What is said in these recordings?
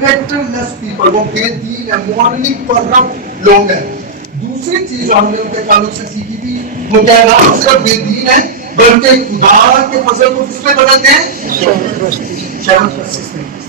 characterless people, وہ بے دین ہے, morally corrupt لوگ ہیں. دوسری چیز جو ہم نے ان کے تعلق سے سیکھی تھی, وہ کیا نہ صرف بے دین ہے بلکہ خدا کے فضل کو کس میں بدلتے ہیں,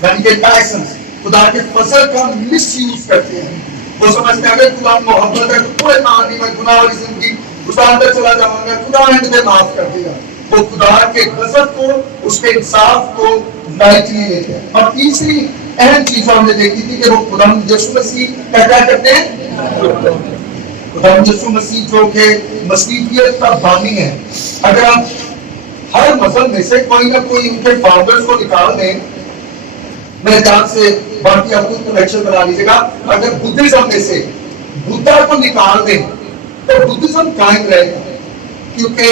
یعنی کہ لائسنس, خدا کے فضل کا مس یوز کرتے ہیں. وہ سمجھتے ہیں اگر خدا محبت ہے تو پورے کہانی میں گناہ والی زندگی گزارتے چلا جاؤں گا, خدا اینڈ میں معاف کر دے گا. وہ خدا کے غضب کو, اس کے انصاف کو لائٹلی لیتے ہیں. اور تیسری اہم چیز ہم نے دیکھی تھی کہ وہ خدا یسوع مسیح کا کیا کرتے ہیں, خدا یسوع مسیح جو کہ مسیحیت کا بانی ہے. اگر آپ ہر مذہب میں سے کوئی نہ کوئی ان کے فاؤنڈرز کو نکال دیں, میرے خیال سے باقی آپ کو لیکچر بنا لیجیے گا, اگر بدھزم میں سے بدھا کو نکال دیں تو بدھزم قائم رہے گا, کیونکہ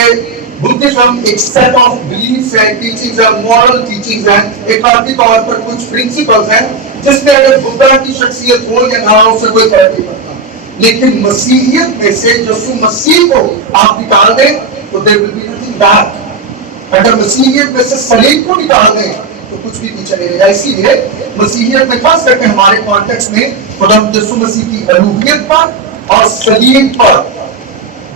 بدھزم ایک سیٹ آف بلیفز ہے, ٹیچنگز ہے, مورل ٹیچنگز ہیں, اخلاقی طور پر کچھ پرنسپلز ہیں جس میں اگر بدھا کی شخصیت ہو یا نہ ہو اس سے کوئی فرق نہیں پڑتا. لیکن مسیحیت میں سے یسوع مسیح کو آپ نکال دیں تو there will be nothing back. اگر مسیحیت میں سے سلیم کو نکال دیں تو کچھ بھی پیچھے نہیں رہے گا. اسی لیے مسیحیت میں خاص کر کے ہمارے کانٹیکس میں خدا یسوع مسیح کی الوہیت پر اور سلیم پر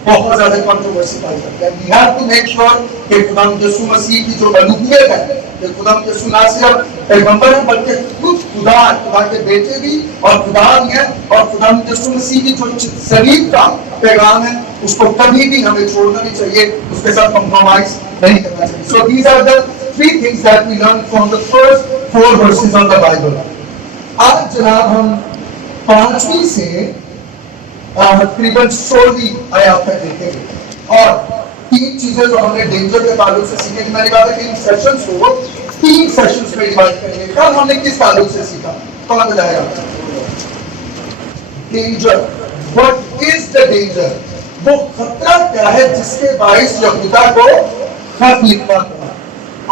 بہت زیادہ کنٹروورسی پائی جاتی ہے. We have to make sure کہ خدا یسوع مسیح کی جو الوہیت ہے, کہ خدا یسوع نہ صرف پیغمبر ہے بلکہ خود خدا کے بیٹے بھی اور خدا بھی ہیں, اور خدا یسوع مسیح کی جو سلیم کا پیغام ہے اس کو کبھی بھی ہمیں چھوڑنا نہیں چاہیے, اس کے ساتھ کمپرومائز نہیں کرنا چاہیے. So these are the three things that we learn from the first 4 verses of the Bible. آج جناب ہم 5ویں سے تقریباً 16ویں آیات تک دیکھیں گے, اور 3 چیزیں جو ہم نے ڈینجر کے تعلق سے سیکھیں گے. میں نے کہا تھا کہ ان سیشنز کو 3 سیشنز میں ڈیوائڈ کریں گے. کل ہم نے کس تعلق سے سیکھا, کون بتائے گا؟ Danger. What is the danger? وہ خطرہ کیا ہے جس کے باعث یہودا کو خط لکھنا پڑا.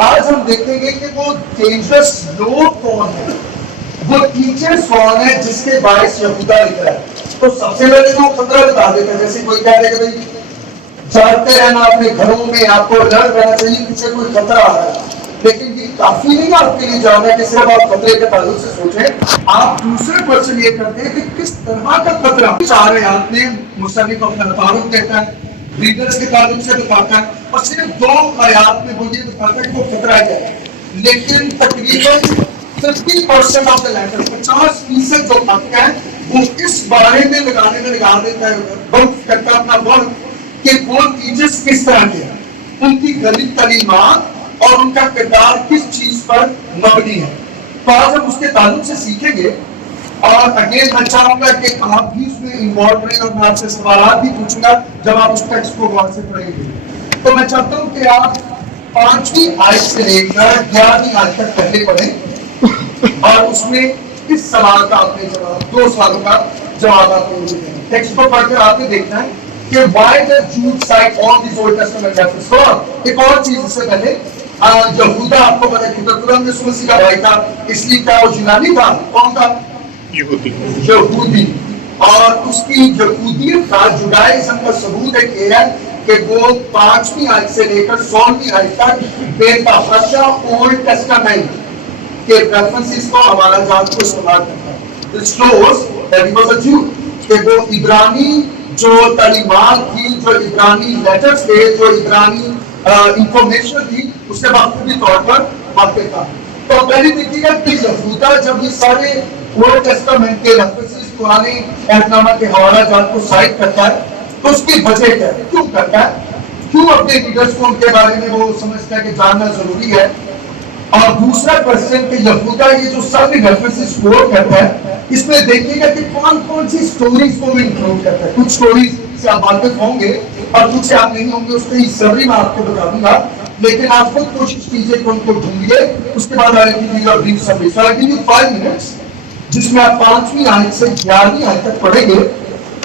آج ہم دیکھیں گے کہ وہ ڈینجرس لوگ کون ہیں, وہ ٹیچرز کون ہیں جس کے باعث یہودا لکھا ہے. تو سب سے پہلے تو خطرہ بتا دیتے ہیں, جیسے کوئی کہہ دے کہ بھائی جاگتے رہنا اپنے گھروں میں, آپ کو الرٹ رہنا چاہیے پیچھے کوئی خطرہ آ رہا ہے. لیکن یہ کافی نہیں آپ کے لیے جاننا کہ صرف آپ خطرے کے تعلق سے سوچیں, آپ دوسرے کوشچن یہ کرتے ہیں کہ کس طرح کا خطرہ. 4 آیات میں مصنف اپنا تعارف دیتا ہے, لیڈرز کے تعلق سے بتاتا ہے, اور صرف 2 آیات میں وہ یہ بتاتا ہے کہ وہ خطرہ کیا ہے. لیکن تقریباً 50% آف دا لیٹر, 50% جو خط ہے وہ اس بارے میں لگا دیتا ہے وقت کرتا اپنا وقت کہ وہ ٹیچرز کس طرح کے ہیں, ان کی غلط تعلیمات اور ان کا کردار کس چیز پر مبنی ہے. تو آج ہم اس کے تعلق سے سیکھیں گے, اور اگین میں چاہوں گا کہ آپ بھی اس میں انوالو رہیں, اور میں آپ سے سوالات بھی پوچھوں گا جب آپ اس ٹیکسٹ کو غور سے پڑھیں گے. تو میں چاہتا ہوں کہ آپ 5ویں آیت سے لے کر 11ویں آیت تک پہلے پڑھیں, اور اس میں اس سوال کا آپ نے جواب, 2 سوالوں کا جواب آپ نے دیں. ٹیکسٹ کو پڑھ کر آپ نے دیکھنا ہے کہ why does Jude cite all these Old Testament references. تو ایک اور چیز اس سے پہلے, یہودا آپ کو پتہ ہے کہ خدا یسوع مسیح کا بھائی تھا, اس لیے کیا وہ یونانی تھا؟ کون تھا؟ یہودی. اور اس کی یہودیت کا جوڈائزم کا ثبوت ایک یہ ہے کہ وہ 5ویں آیت سے لے کر 16ویں آیت تک بے تحاشا اولڈ ٹیسٹامنٹ کے ریفرنسز کو ہمارا جات کو استعمال کرتا ہے. This shows that he was a Jew. کہ وہ عبرانی جو تعلیمات تھی, جو عبرانی لیٹرز تھے, جو عبرانی انفارمیشن تھی, اس سے بخوبی طور پر واقف تھا. تو پہلے دیکھیے گا کہ یہودا جب یہ سارے اولڈ ٹیسٹامنٹ کے ریفرنسز, پرانے عہد نامہ کے حوالہ جات کو سائٹ کرتا ہے, تو اس کی وجہ کیا ہے, کیوں کرتا ہے, کیوں اپنے لیڈرز کو ان کے بارے میں وہ سمجھتا ہے کہ جاننا ضروری ہے. اور دوسرا کوشچن کہ یہودا یہ جو سارے ریفرنسز کوٹ کرتا ہے, اس میں دیکھیے گا کہ کون کون سی سٹوریز کو بھی انکلوڈ کرتا ہے. کچھ سٹوریز سے آپ واقف ہوں گے اور کچھ سے آپ نہیں ہوں گے, اس کی سمری میں آپ کو بتا دوں گا, لیکن آپ خود کوشش کیجیے کہ ان کو ڈھونڈیے. اس کے بعد آئے گی اور brief summary. So I give you 5 minutes جس میں آپ 5ویں آیت سے 11ویں آیت تک پڑھیں گے,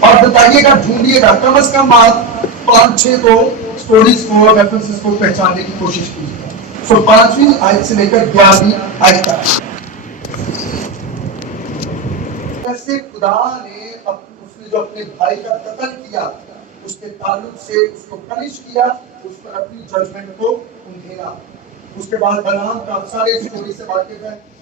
اور بتائیے گا, ڈھونڈیے گا, کم از کم آپ 5-6 کو سٹوریز کو, ریفرنسز کو پہچاننے کی کوشش کیجیے. سو 5ویں آیت سے لے کر 11ویں آیت تک. ایسے خدا نے اس نے جو اپنے بھائی کا قتل کیا, اس کے تعلق سے اس کو پنش کیا, اس پر اپنی ججمنٹ کو اندھیرا. اس کے بعد بلعام کا سارے اسٹوری سے واقف ہے,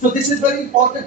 So this is very important,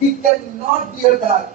he cannot bear that।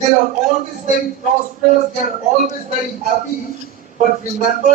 They are always very prosperous, they are always very happy, but remember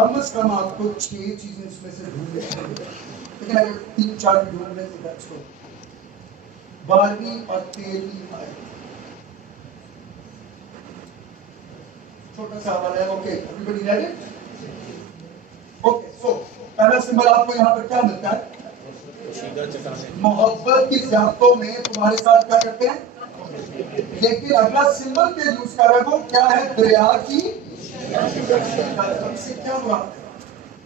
کم از کم آپ کو 6 چیزیں اس میں سے ڈھونڈنے چاہیے، لیکن اگر 3-4 بھی ڈھونڈ لیں تو دیٹس گڈ. 12ویں اور 13ویں آیت چھوٹا سا حوالہ ہے. اوکے ایوری بڈی ریڈی؟ اوکے سو پہلا سمبل آپ کو یہاں پر کیا ملتا ہے؟ محبت کی زیارتوں میں تمہارے ساتھ کیا کرتے ہیں؟ لیکن اگلا سمبل کے یوز کر رہے وہ کیا ہے؟ دریا کی سے کیا مراد ہے؟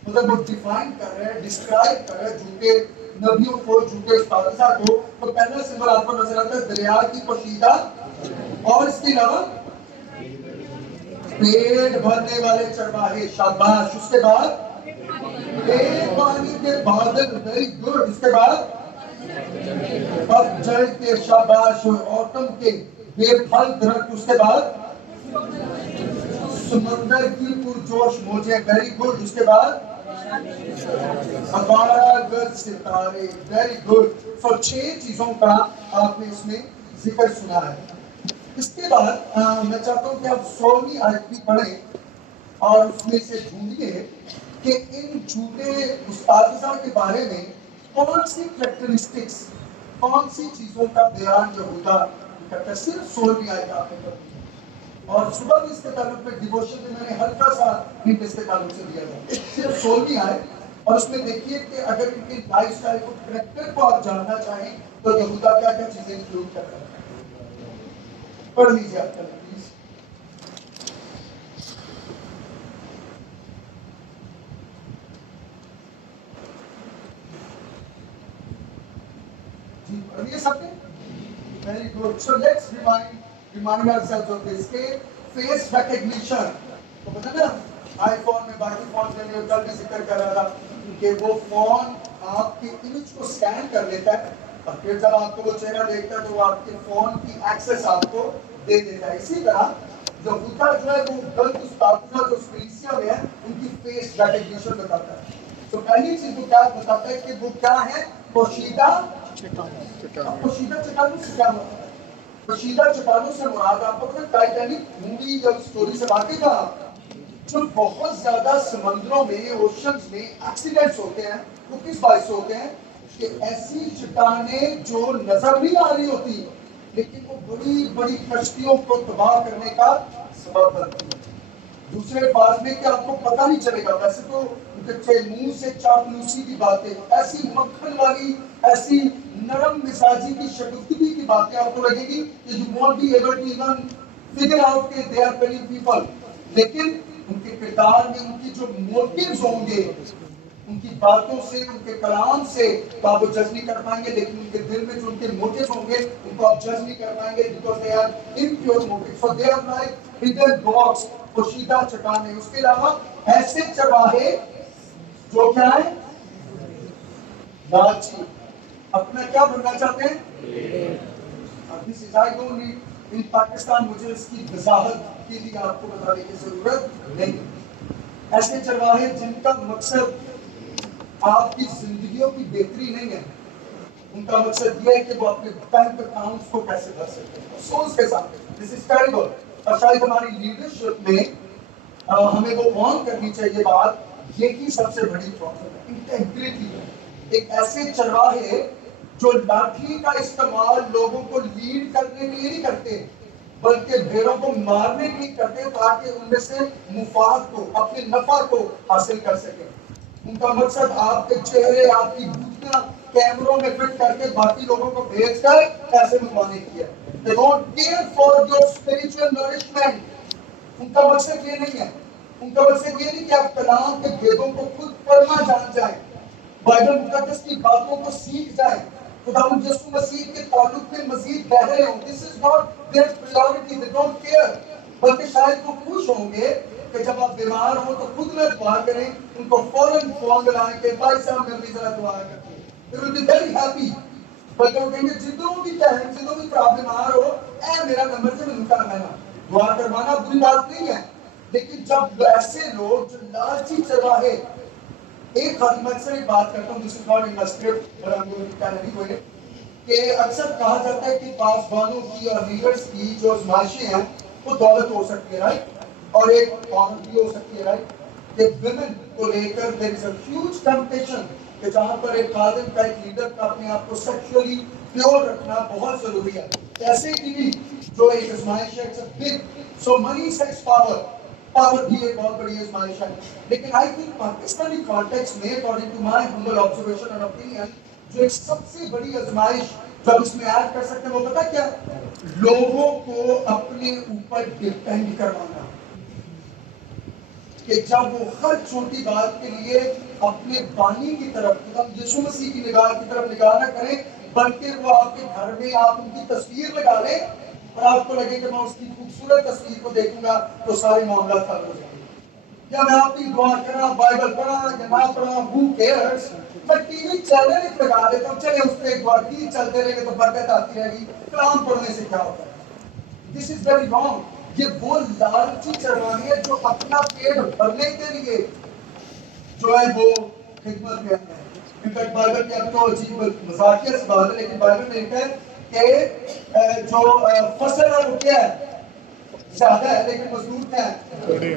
مطلب وہ ڈیفائن کر رہے ہیں، ڈسکرائب کر رہے ہیں جھوٹے نبیوں کو، جھوٹے اساتذہ کو. تو پہلا سمبل آپ کو نظر آتا ہے دریا کی پوشیدہ، اور اس کے علاوہ پیٹ بھرنے والے چرواہے، شاباش. اس کے بعد بے پانی کے بادل، ویری گڈ. اس کے بعد پتجھڑ کے، شاباش. اوٹم کے بے پھل درخت. اس کے بعد سمندر کی پرجوش موجیں، ویری گڈ. اس کے بعد ہمارا گرد ستارے، ویری گڈ. سو 6 چیزوں کا آپ نے اس میں ذکر سنا ہے. اس کے بعد میں چاہتا ہوں کہ آپ 16ویں آیت بھی پڑھیں اور اس میں سے ڈھونڈیے کہ ان جھوٹے اساتذہ کے بارے میں کون سی کریکٹرسٹکس، کون سی چیزوں کا بیان یہودا کرتا ہے. صرف 16ویں آیت آپ نے پڑھی. اور صبح بھی اس کے تعلق میں ڈیووشن میں میں نے ہلکا سا ہنٹ اس کے تعلق سے دیا تھا. صرف 16ویں آیت، اور اس میں دیکھیے کہ اگر ان کی لائف سٹائل کو، کریکٹر کو آپ جاننا چاہیں تو یہودا کیا کیا چیزیں انکلوڈ کرتا ہے. پڑھ لیجیے آپ پہلے پلیز. جی پڑھ لیے سب نے؟ Very good. So let's remind ourselves of this کہ فیس ریکگنیشن تو پتہ نا آئی فون میں، باقی فون کے لیے کل بھی ذکر کر رہا تھا کہ وہ فون آپ کے امیج کو سکین کر لیتا ہے اور پھر جب آپ کو وہ چہرہ دیکھتا ہے تو وہ آپ کے فون کی ایکسس آپ کو دے دیتا ہے. اسی طرح یہودا جو ہے وہ غلط اساتذہ جو کلیسیا میں ہے ان کی فیس ریکگنیشن بتاتا ہے. تو پہلی چیز وہ کیا بتاتا ہے کہ وہ کیا ہے؟ پوشیدہ چٹانوں. پوشیدہ چٹانوں سے کیا مراد ہے؟ پوشیدہ چٹانوں سے مراد آپ کو پتہ ٹائٹینک مووی یا اسٹوری سے واقف تھا جو بہت زیادہ سمندروں میں، اوشنز میں ایکسیڈنٹس ہوتے ہیں. وہ کس باعث ہوتے ہیں؟ کہ ایسی چٹانیں جو نظر نہیں آ رہی ہوتی لیکن وہ بڑی بڑی کشتیوں کو تباہ کرنے کا سبب بنتی ہے. دوسرے الفاظ میں کہ آپ کو پتہ نہیں چلے گا. ویسے تو منہ سے چاپلوسی کی باتیں، ایسی مکھن والی، ایسی نرم مزاجی کی، شگفتگی کی باتیں آپ کو لگے گی کہ you won't be able to even figure out کہ they are penny people. لیکن ان کے کردار میں ان کی جو موٹیوز ہوں گے، ان کی باتوں سے، ان کے کلام سے تو آپ وہ جج نہیں کر پائیں گے. لیکن ان کے دل میں جو ان کے موٹیوز ہوں گے ان کو آپ جج نہیں کر پائیں گے because they are impure motives. So they are like hidden rocks، پوشیدہ چٹانیں. اس کے علاوہ ایسے چرواہے جو کیا ہے؟ لالچی، اپنا کیا بننا چاہتے ہیں؟ This is I don't need in Pakistan, مجھے اس کی وضاحت کے لیے آپ کو بتانے کی ضرورت نہیں. ایسے چرواہے جن کا مقصد آپ کی زندگیوں کی بہتری نہیں ہے، ان کا مقصد یہ ہے کہ وہ اپنے بینک اکاؤنٹس کو کیسے بھر سکتے ہیں افسوس کے ساتھ. دس از ٹیریبل. اور شاید ہماری لیڈرشپ میں ہمیں وہ آن کرنی چاہیے بات، یہی سب سے بڑی پرابلم ہے، انٹیگریٹی. ایک ایسے چرواہے جو لاٹھی کا استعمال لوگوں کو لیڈ کرنے کے لیے نہیں کرتے بلکہ بھیڑوں کو مارنے کے لیے کرتے تاکہ ان میں سے مفاد کو، اپنے نفع کو حاصل کر سکیں. ان کا مقصد آپ کے چہرے، آپ کی بوتیاں کیمروں میں فٹ کر کے باقی لوگوں کو بھیج کر پیسے منگوانے کی ہے. They don't care for your spiritual nourishment. ان کا مقصد یہ نہیں ہے. ان کا مقصد یہ نہیں کہ آپ کلام کے بھیدوں کو خود پڑھنا جان جائیں، بائبل مقدس کی باتوں کو سیکھ جائیں، خداوند یسوع مسیح کے تعلق میں مزید گہرے ہوں. This is not their priority. They don't care. بلکہ شاید وہ خوش ہوں گے کہ جب آپ بیمار ہوں تو خود میں دعا کریں، ان کو فوراً فون ملائیں کہ بھائی صاحب میرے لیے ذرا دعا کریں. They will be very happy. بلکہ وہ کہیں گے جدوں بھی چاہیں، جدوں بھی آپ بیمار ہو، اے میرا نمبر سے ملتا رہنا. دعا کروانا بری بات نہیں ہے، لیکن جب ایسے لوگ جو لالچی چرواہے، ایک خاتمہ اکثر ایک بات کرتا ہوں، جس کو ان اسکرپٹ نہیں ہوئے، کہ اکثر کہا جاتا ہے کہ پاسبانوں کی اور لیڈرز کی جو ازمائشیں ہیں وہ دولت ہو سکتی ہے، رائٹ، اور ایک عورت بھی ہو سکتی ہے، رائٹ. کہ ویمن کو لے کر دیر از اے ہیوج ٹیمپٹیشن کہ جہاں پر ایک خادم کا ایک لیڈر کا اپنے آپ کو سیکشولی پیور رکھنا بہت ضروری ہے. ایسے ہی جو ایک ازمائش ہے, big so money sex power, power بھی ایک بہت بڑی ازمائش ہے. لیکن آئی تھنک پاکستانی کانٹیکس میں according to my humble observation and opinion جو ایک سب سے بڑی ازمائش جب اس میں ایڈ کر سکتے ہیں وہ پتا کیا, لوگوں کو اپنے اوپر ڈپینڈ کروانا. کہ جب وہ ہر چھوٹی بات کے لیے اپنے بانی کی طرف, مطلب یسوع مسیح کی نگاہ کی طرف نگاہ نہ کریں, بلکہ وہ آپ کے گھر میں آپ ان کی تصویر لگا لیں اور آپ کو لگے کہ میں اس کی خوبصورت تصویر کو دیکھوں گا تو سارے معاملات حل ہو جائیں گے. یا میں اپنی دعا کرا, بائبل پڑھا یا نہ پڑھا, who cares, میں ٹی وی چینل ایک لگا دیتا ہوں, چلے اس پہ ایک بار ٹی چلتے رہیں گے تو برکت آتی رہے گی, کلام پڑھنے سے کیا ہوتا ہے. دس از ویری رانگ. یہ وہ لالچی چرواہی ہے جو اپنا پیٹ بھرنے کے لیے جو ہے وہ خدمت میں آتا ہے. انفیکٹ بائبل کی اب تو عجیب مذاقیہ سی بات ہے, لیکن بائبل میں لکھا ہے کہ جو فصل ہے وہ کیا ہے, زیادہ ہے لیکن مزدور کیا ہے.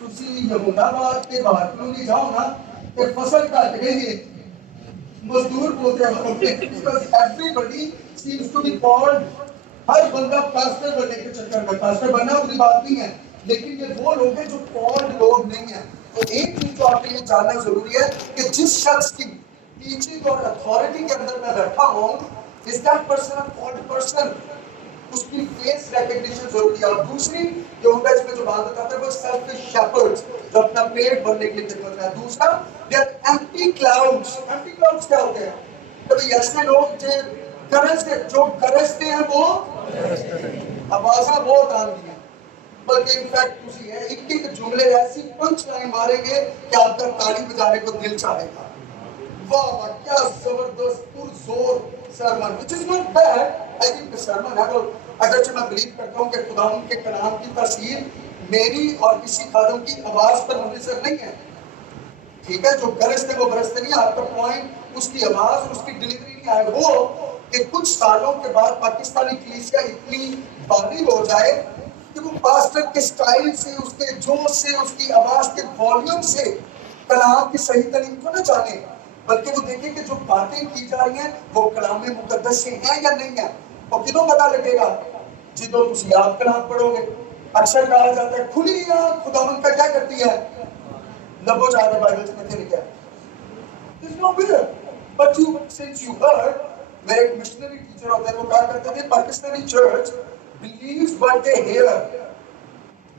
تسی یہوداباد کے باہر کو نہیں جاؤ نا کہ فصل کٹ گئی, مزدور بولتے ہیں because everybody seems to be called. ہر بندہ پاسٹر بننے کے چکر میں, پاسٹر بننا بری بات نہیں ہے, لیکن یہ وہ لوگ ہیں جو کالڈ لوگ نہیں ہیں. تو ایک چیز جو آپ کے لیے جاننا ضروری ہے کہ جس شخص کی ٹیچنگ اور اتھارٹی کے اندر میں بیٹھا ہوں, is that person a called person, اس کی فیس ریکگنیشن ضروری ہے. اور دوسری یہودا اس میں جو بات بتاتا ہے وہ سیلفش شیپرڈز جو اپنا پیٹ بھرنے کے لیے خدمت ہے. دوسرا they are empty clouds. empty clouds کیا ہوتے ہیں, کبھی ایسے لوگ جو گرجتے ہیں وہ آوازاں بہت آتی ہیں, بلکہ انفیکٹ اسی ہے ایک ایک جملے ایسی پنچ لائن ماریں گے کہ آپ کا تالی بجانے کو دل چاہے گا. واہ واہ کیا زبردست پرزور sermon, which is not bad. I think the sermon ہے, اگرچہ میں بلیو کرتا ہوں کہ خدا ان کے کلام کی تاثیر میری اور کسی خادم کی آواز پر منحصر نہیں ہے. ٹھیک ہے, جو گرجتے وہ گرجتے نہیں, آپ کا پوائنٹ اس کی آواز اور اس کی ڈلیوری نہیں آئے. وہ کہ کچھ سالوں کے بعد پاکستانی کلیسیا اتنی بالغ ہو جائے کہ وہ پاسٹر کے سٹائل سے, اس کے جوش سے, اس کی آواز کے والیوم سے کلام کی صحیح تعلیم کو نہ جانے, بلکہ وہ دیکھیں کہ جو باتیں کی جا رہی ہیں وہ کلام مقدس سے ہیں یا نہیں ہیں. اور کدوں پتا لگے گا, جدو تسی آپ کلام پڑھو گے. اکثر کہا جاتا ہے کھلی آنکھ خداوند کا کیا کرتی ہے, لبو جا کے بائبل سے کہتے لکھا ہے. There's no fear. But you, since you heard, میرے ایک مشنری ٹیچر ہوتے ہیں, وہ کہا کرتے تھے Pakistani church believes what they hear.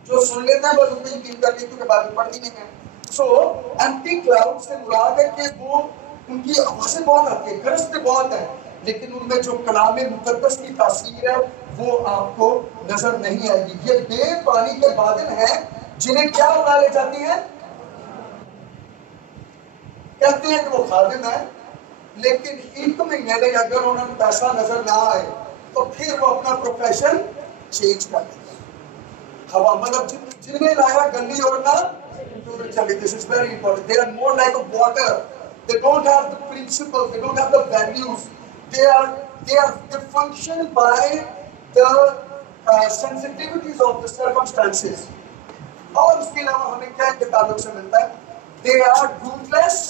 جو سن لیتے ہیں بس ان پہ یقین کر لی کیونکہ بائبل پڑھنی نہیں ہے. So empty cloud سے مراد ہے کہ وہ ان کی آوازیں بہت آتی ہیں, گرجتے بہت ہیں, لیکن ان میں جو کلام مقدس کی تاثیر ہے وہ آپ کو نظر نہیں آئے گی. یہ بے پانی کے بادل ہیں جنہیں کیا اڑا لے جاتی ہیں, کہتے ہیں کہ وہ خادم ہے, لیکن ایک مہینے لے اگر انہوں نے پیسہ نظر نہ آئے تو پھر وہ اپنا پروفیشن چینج کر دیں. ہوا مطلب جن میں لایا گلی اور نہ چلی. This is very important. They are more like a water. They don't have the principles. They don't have the values. They function by the sensitivities of the circumstances. اور اس کے علاوہ ہمیں کیا ان کے تعلق سے ملتا ہے, they are rootless.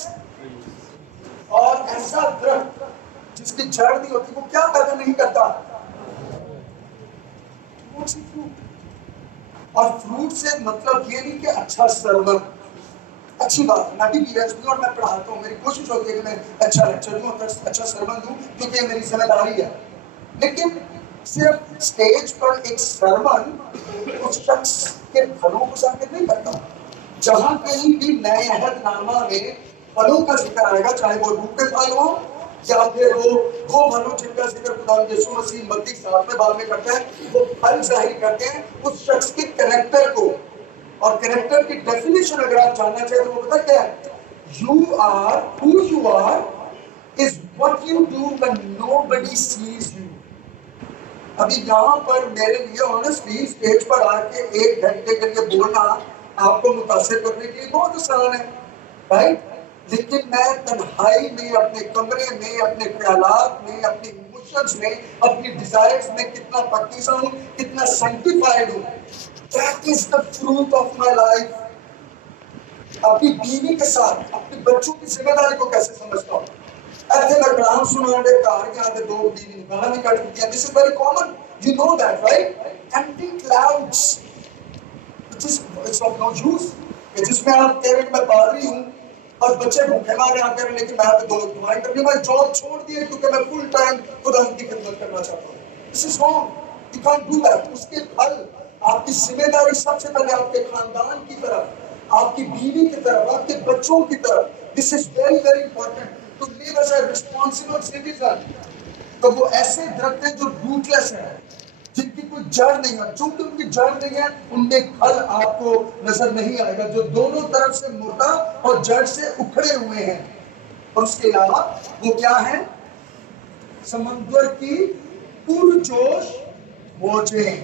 اور ایسا درخت جس کی جڑ نہیں ہوتی وہ کیا پیدا نہیں کرتا, اور فروٹ سے مطلب یہ نہیں کہ اچھا سرمن, اچھی بات ہے, میں بھی PhD ہوں اور میں پڑھاتا ہوں, میری کوشش ہوتی ہے کہ میں اچھا لیکچر دوں, اچھا سرمن دوں, کیونکہ یہ میری ذمہ داری ہے. لیکن صرف اسٹیج پر ایک سرمن اس شخص کے پھلوں کو ظاہر نہیں کرتا. جہاں کہیں بھی نئے عہد نامہ میں پھلوں کا ذکر آئے گا, چاہے وہ روح کے پھل ہوں یا پھر وہ پھلوں جن کا ذکر خدا یسوع مسیح متی 7 باب میں کرتا ہے, وہ پھل ظاہر کرتے ہیں اس شخص کے کریکٹر کو. اور کریکٹر کی ڈیفینیشن اگر آپ جاننا چاہیں تو وہ پتہ کیا ہے, you are who you are is what you do when nobody sees you. ابھی یہاں پر میرے لیے honestly اسٹیج پر آ کے 1 گھنٹے کے لیے بولنا آپ کو متاثر کرنے کے لیے بہت آسان ہے, رائٹ. لیکن میں تنہائی میں, اپنے کمرے میں, اپنے خیالات میں, اپنی ایموشنز میں, اپنی ڈیزائرز میں کتنا پاکیزہ ہوں, کتنا سینکٹیفائڈ ہوں. That is the fruit of my life. اپنی بیوی کے ساتھ اپنے بچوں کی ذمہ داری کو کیسے سمجھتا ہوں. ایسے میں کلام سنا دے کار کے آتے دو بیوی نے گانا بھی کٹ دیا. This is very common, you know that right. Empty clouds which is it's of no use. کہ جس میں آپ کہہ رہے ہیں کہ میں پادری ہوں اور بچے بھوکے مارے آپ کہہ رہے ہیں لیکن میں تو دو دعائیں کرنی, میں جاب چھوڑ دی ہے کیونکہ میں فل ٹائم خدا کی خدمت کرنا چاہتا ہوں. This is wrong. You can't do that. اس کے پھل آپ کی ذمہ داری سب سے پہلے آپ کے خاندان کی طرف, آپ کی بیوی کی طرف, آپ کے بچوں کی طرف. This is very very important to live as a responsible citizen. تو وہ ایسے درخت ہیں جو روٹلیس ہیں, جن کی کوئی جڑ نہیں ہے. چونکہ ان کی جڑ نہیں ہے ان میں پھل آپ کو نظر نہیں آئے گا, جو دونوں طرف سے مردہ اور جڑ سے اکھڑے ہوئے ہیں. اور اس کے علاوہ وہ کیا ہے؟ سمندر کی پرجوش موجیں.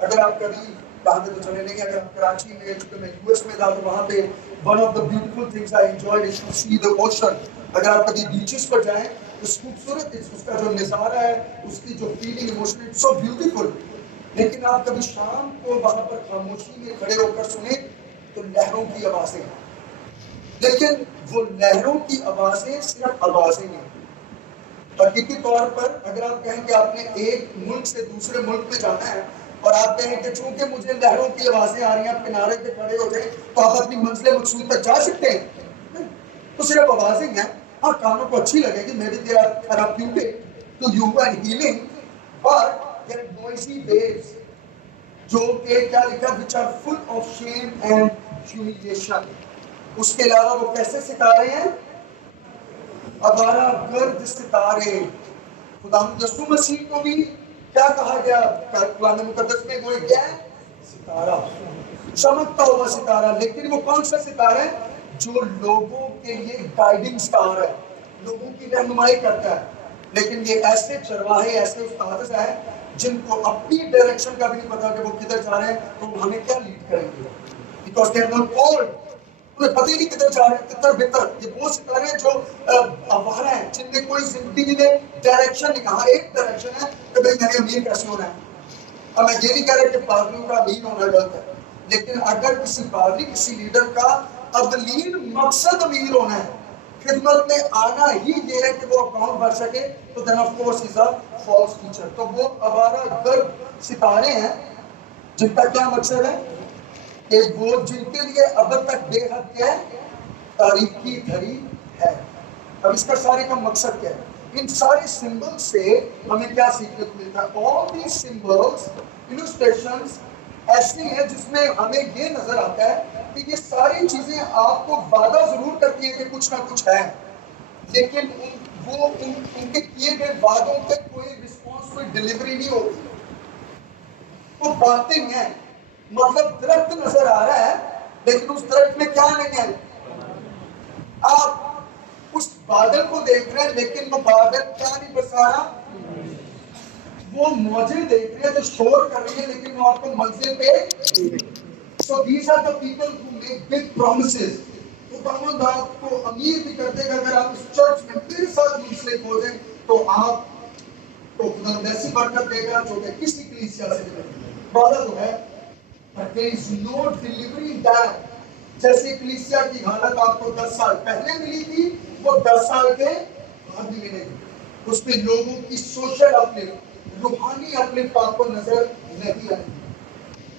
اگر آپ کبھی وہاں پہ تو چلے نہیں, اگر آپ کراچی میں چونکہ میں یو ایس میں تھا تو وہاں پہ one of the beautiful things I enjoyed is to see the ocean. اگر آپ کبھی بیچز پر جائیں اس خوبصورت اس کا جو نظارہ ہے, اس کی جو feeling emotion it's so beautiful. لیکن آپ کبھی شام کو وہاں پر خاموشی میں کھڑے ہو کر سنیں تو لہروں کی آوازیں ہیں. لیکن وہ لہروں کی آوازیں صرف آوازیں نہیں. حقیقی طور پر اگر آپ کہیں کہ آپ نے ایک ملک سے دوسرے ملک میں جانا ہے اور آپ کہیں کہ چونکہ مجھے لہروں کی آوازیں آ رہی ہیں, آپ کنارے پہ کھڑے ہو جائیں تو آپ اپنی منزل مقصود تک جا سکتے ہیں. تو صرف آوازیں ہیں. ہاں کانوں کو اچھی لگے گی, میں بھی تیرا خراب کیوں کہ تو you and healing, but their noisy waves جو کہ کیا لکھا which are full of shame and humiliation. اس کے علاوہ وہ کیسے ستارے ہیں؟ ابارہ گرد ستارے. خدا یسوع مسیح کو بھی کیا کہا گیا قرآن مقدس میں؟ وہ ایک ستارہ, چمکتا ہوا ستارہ. لیکن وہ کون سا ستارہ ہے؟ جو لوگوں کے لیے گائیڈنگ سٹار ہے, لوگوں کی رہنمائی کرتا ہے. لیکن یہ ایسے چرواہے, ایسے استاد ہیں جن کو اپنی ڈائریکشن کا بھی نہیں پتا کہ وہ کدھر جا رہے ہیں تو وہ ہمیں کیا لیڈ کریں گے, because they are not called. انہیں پتہ ہی نہیں کدھر جا رہے ہیں, کدھر بہتر. یہ وہ ستارے ہیں جو آوارہ ہیں, جن میں کوئی زندگی میں ڈائریکشن نہیں. کہا ایک ڈائریکشن ہے کہ بھائی میں نے امیر کیسے ہونا ہے. اب میں یہ نہیں کہہ رہا کہ پادریوں کا امیر ہونا غلط ہے, لیکن اگر کسی پادری کسی لیڈر کا اولین مقصد امیر ہونا ہے, خدمت میں آنا ہی یہ ہے کہ وہ اکاؤنٹ بھر سکے, تو then of course is a false teacher. تو وہ آوارہ گرد ستارے ہیں جن کا کیا مقصد ہے کہ وہ جن کے لیے اب تک بے حد کیا ہے تاریخ کی گھڑی ہے. اب اس کا سارے کا مقصد کیا ہے؟ ان سارے سمبل سے ہمیں کیا سیکھنے کو ملتا ہے؟ all these symbols, illustrations ایسی ہیں جس میں ہمیں یہ نظر آتا ہے کہ یہ ساری چیزیں آپ کو وعدہ ضرور کرتی ہیں کہ کچھ نہ کچھ ہے, لیکن وہ ان کے کیے گئے وعدوں پہ کوئی رسپانس, کوئی ڈیلیوری نہیں ہوتی. وہ باتیں ہیں, مطلب درخت نظر آ رہا ہے لیکن اس درخت میں کیا نہیں ہے. آپ اس بادل کو دیکھ رہے ہیں لیکن وہ بادل کیا نہیں برسا رہا. وہ موجیں دیکھ رہے ہیں جو شور کر رہی ہیں لیکن وہ آپ کو منزل پہ. So these are the people who make big promises. وہ خداوند آپ کو امیر بھی کر دے گا اگر آپ اس چرچ میں میرے ساتھ منسلک ہو جائیں تو آپ کو خداوند ایسی برکت دے گا جو کہ کسی کلیسیا سے نہیں ملے. وعدہ تو ہے but there is no delivery in that. جیسے کلیسیا کی حالت آپ کو 10 سال پہلے ملی تھی وہ 10 سال کے بعد بھی ملے گی. اس میں لوگوں کی سوشل اپلفٹ, روحانی اپلفٹ آپ کو نظر نہیں آئے گی.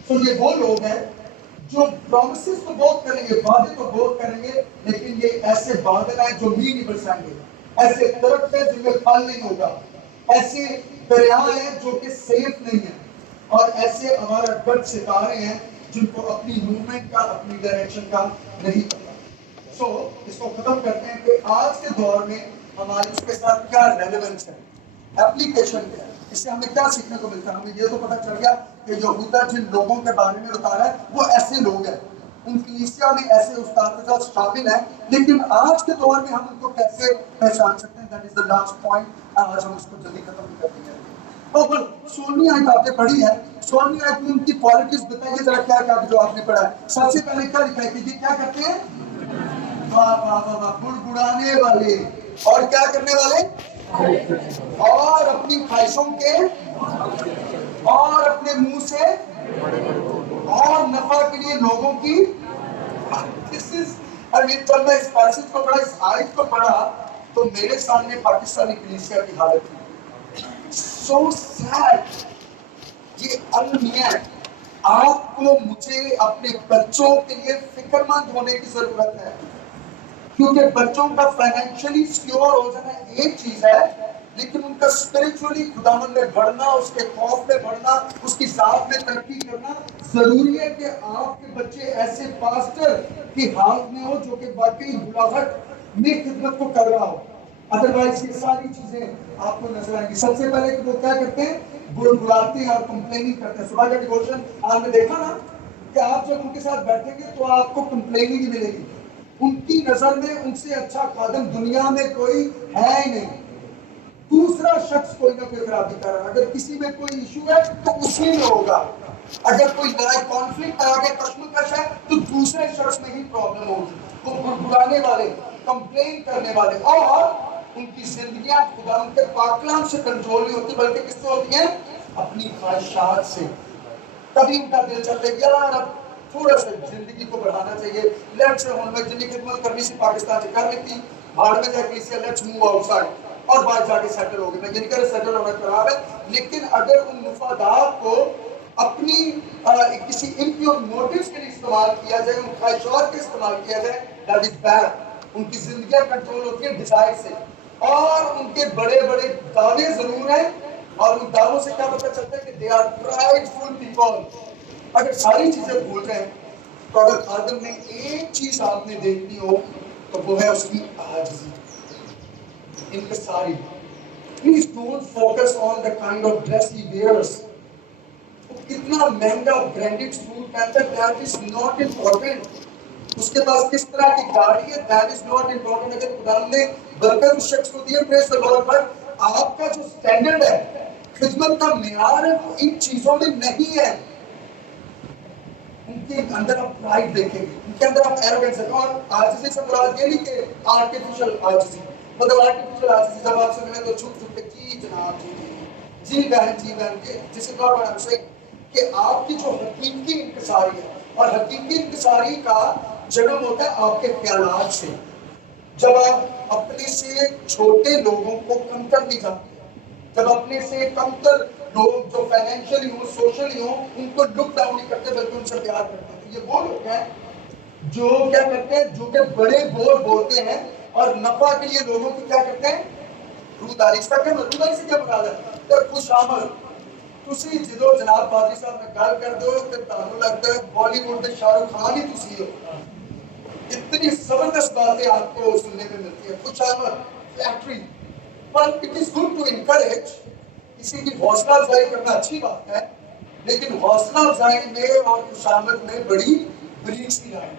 تو یہ وہ لوگ ہیں جو پرومسز تو بہت کریں گے, وعدے تو بہت کریں گے, لیکن یہ ایسے بادل ہیں جو نہیں برسائیں گے, ایسے درخت ہیں جن میں پھل نہیں ہوگا, ایسے دریا ہیں جو کہ سیف نہیں ہیں, اور ایسے ہمارا گرد ستارے ہیں جن کو اپنی موومنٹ کا, اپنی ڈائریکشن کا نہیں پتا. سو اس کو ختم کرتے ہیں کہ آج کے دور میں ہماری اس کے ساتھ کیا ریلیونس ہے, اپلیکیشن کیا ہے, اس سے ہمیں کیا سیکھنے کو ملتا ہے. ہمیں یہ تو پتہ چل گیا کہ یہودا جن لوگوں کے بارے میں بتا رہا ہے وہ ایسے لوگ ہیں, ان کلیسیا میں ایسے استاد شامل ہیں, لیکن آج کے دور میں ہم ان کو کیسے پہچان سکتے ہیں؟ That is the last point. آج ہم اس کو جلدی ختم کر دیں گے. اور 16ویں آیت آپ نے پڑھی ہے, 16ویں آیت میں ان کی کوالٹیز بتائیے ذرا کیا کیا جو آپ نے پڑھا ہے. سب سے پہلے کیا لکھا ہے کہ یہ کیا کرتے ہیں؟ واہ واہ واہ, بڑبڑانے والے, اور کیا کرنے والے, اور اپنی خواہشوں کے, اور اپنے منہ سے, اور نفع کے لیے لوگوں کی This is, جب میں اس پیسج کو پڑھا, اس آیت کو پڑھا, تو میرے سامنے پاکستانی کلیسیا کی حالت تھی. So sad. یہ المیہ, آپ کو مجھے اپنے بچوں کے لیے فکر مند ہونے کی ضرورت ہے, کیونکہ بچوں کا فائنینشلی سیکیور ہو جانا ایک چیز ہے, لیکن ان کا اسپرچولی خداوند میں بڑھنا, اس کے خوف میں بڑھنا, اس کی ذات میں ترقی کرنا ضروری ہے کہ آپ کے بچے ایسے پاسٹر کی حالت میں ہو جو کہ واقعی بلاغت میں خدمت کو کر رہا ہو. ادروائز یہ ساری چیزیں آپ کو نظر آئیں گی. سب سے پہلے وہ کیا کرتے ہیں, بلاتے ہیں اور کمپلیننگ کرتے ہیں. صبح کا ڈیووشن آپ نے دیکھا نا کہ آپ جب ان کے ساتھ بیٹھیں گے تو آپ کو کمپلیننگ ہی ملے گی. ان کی نظر میں ان سے اچھا خادم دنیا میں کوئی ہے ہی نہیں. دوسرا شخص کوئی نہ کوئی خرابی کر رہا ہے, اگر کسی میں کوئی ایشو ہے تو اسی میں ہوگا, اگر کوئی نیا کانفلکٹ آ گیا, کشمکش ہے, تو دوسرے شخص میں ہی پرابلم ہوگی. وہ بڑبڑانے والے, کمپلین کرنے والے, اور ان کی زندگیاں خدا ان کے پاکلام سے کنٹرول نہیں ہوتی, بلکہ کس سے ہوتی ہیں, اپنی خواہشات سے. کبھی ان کا دل چلتا ہے یار اب تھوڑا سا زندگی کو بڑھانا چاہیے, لیٹس ہم میں جن کی خدمت کرنی سی پاکستان سے کر لیتی, بھاڑ میں جا کے اسے لیٹس موو آؤٹ سائڈ, اور باہر جا کے سیٹل ہو گئے. میں یہ نہیں کہہ رہا سیٹل ہونا خراب ہے, لیکن اگر ان مفادات کو اپنی کسی امپیور موٹیوز کے لیے استعمال کیا جائے, ان خواہشات کے استعمال کیا جائے, دیٹ از بیڈ. ان کی زندگیاں کنٹرول ہوتی ہیں ڈیزائر سے, اور ان کے بڑے بڑے دعوے ضرور ہیں, اور ان دعووں سے کیا پتہ چلتا ہے کہ دے آر پرائڈفل پیپل. اگر ساری چیزیں بھول جائیں تو اگر خادم میں ایک چیز آپ نے دیکھنی ہو تو وہ ہے اس کی عاجزی, انکساری. Please don't focus on the kind of dress he wears. کتنا مہنگا برانڈڈ سوٹ پہنتا ہے, that is not important. اس کے پاس کس طرح کی گاڑی ہے, that is not important. اگر خدا نے برکت اس شخص کو دی ہے, praise the Lord, but آپ کا جو اسٹینڈرڈ ہے, خدمت کا معیار ہے, وہ ان چیزوں میں نہیں ہے. ان کے اندر آپ پرائڈ دیکھیں گے, ان کے اندر آپ ایروگنس ہے. اور عاجزی سے مراد یہ نہیں کہ آرٹیفیشل عاجزی, مطلب آرٹیفیشل عاجزی جب آپ سے ملے تو چھپ چھپ کے جی جناب جی بہن کے, جسے طور پر ہم سے کہ آپ کی جو حقیقی انکساری ہے, اور حقیقی انکساری کا جنم ہوتا ہے آپ کے خیالات سے. جب آپ اپنے سے چھوٹے لوگوں کو کمتر نہیں جانتے, جب اپنے سے کمتر لوگ جو فائنینشلی ہوں, سوشلی ہوں, ان کو لک ڈاؤن نہیں کرتے بلکہ ان سے پیار کرتے ہیں. یہ وہ لوگ ہیں جو کیا کرتے ہیں, جو کہ بڑے بول بولتے ہیں اور نفع کے لیے لوگوں کی کیا کرتے ہیں, روداری. اس کا کیا مطلب, روداری سے کیا مراد ہے, خوش آمد. تسی جدو جناب پادری صاحب نے گل کر دو کہ تانوں لگتا ہے بالی ووڈ میں شاہ رخ خان ہی تسی ہو. اتنی زبردست باتیں آپ کو سننے میں ملتی ہے, خوش آمد, فلیکٹری. But it is good to encourage. کسی کی حوصلہ افزائی کرنا اچھی بات ہے, لیکن حوصلہ افزائی میں اور خوش آمد میں بڑی بریک سی لائن.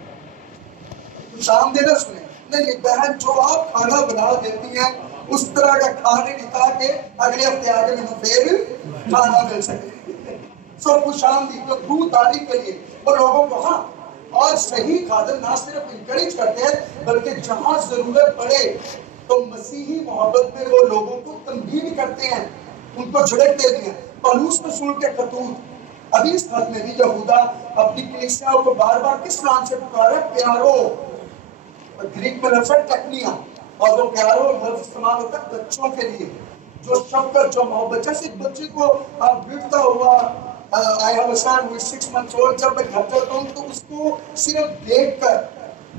خوش آمدید نہ سنیں, نہیں بہن جو آپ کھانا بنا دیتی ہیں اس طرح کا کھانے نکال کے اگلے ہفتے آگے میں پھر کھانا مل سکے. سو خوش آمدید تو روح داری کے لیے وہ لوگوں کو, ہاں, اور صحیح خادم نہ صرف انکریج کرتے ہیں بلکہ جہاں ضرورت پڑے تو مسیحی محبت میں وہ لوگوں کو تنبیہ کرتے ہیں, ان کو جھڑکتے بھی ہیں. پولس رسول کے خطوط ابھی اس خط میں بھی یہودا اپنی کلیسیاؤں کو بار بار کس نام سے پکارا, پیارو. گریک میں لفظ ہے ٹیکنیا, اور وہ پیارو لفظ استعمال ہوتا ہے بچوں کے لیے, جو شفقت, جو محبت. جیسے بچے کو بگڑتا ہوا, I have a son who is 6 months old, جب میں گھر جاتا ہوں تو اس کو صرف دیکھ کر,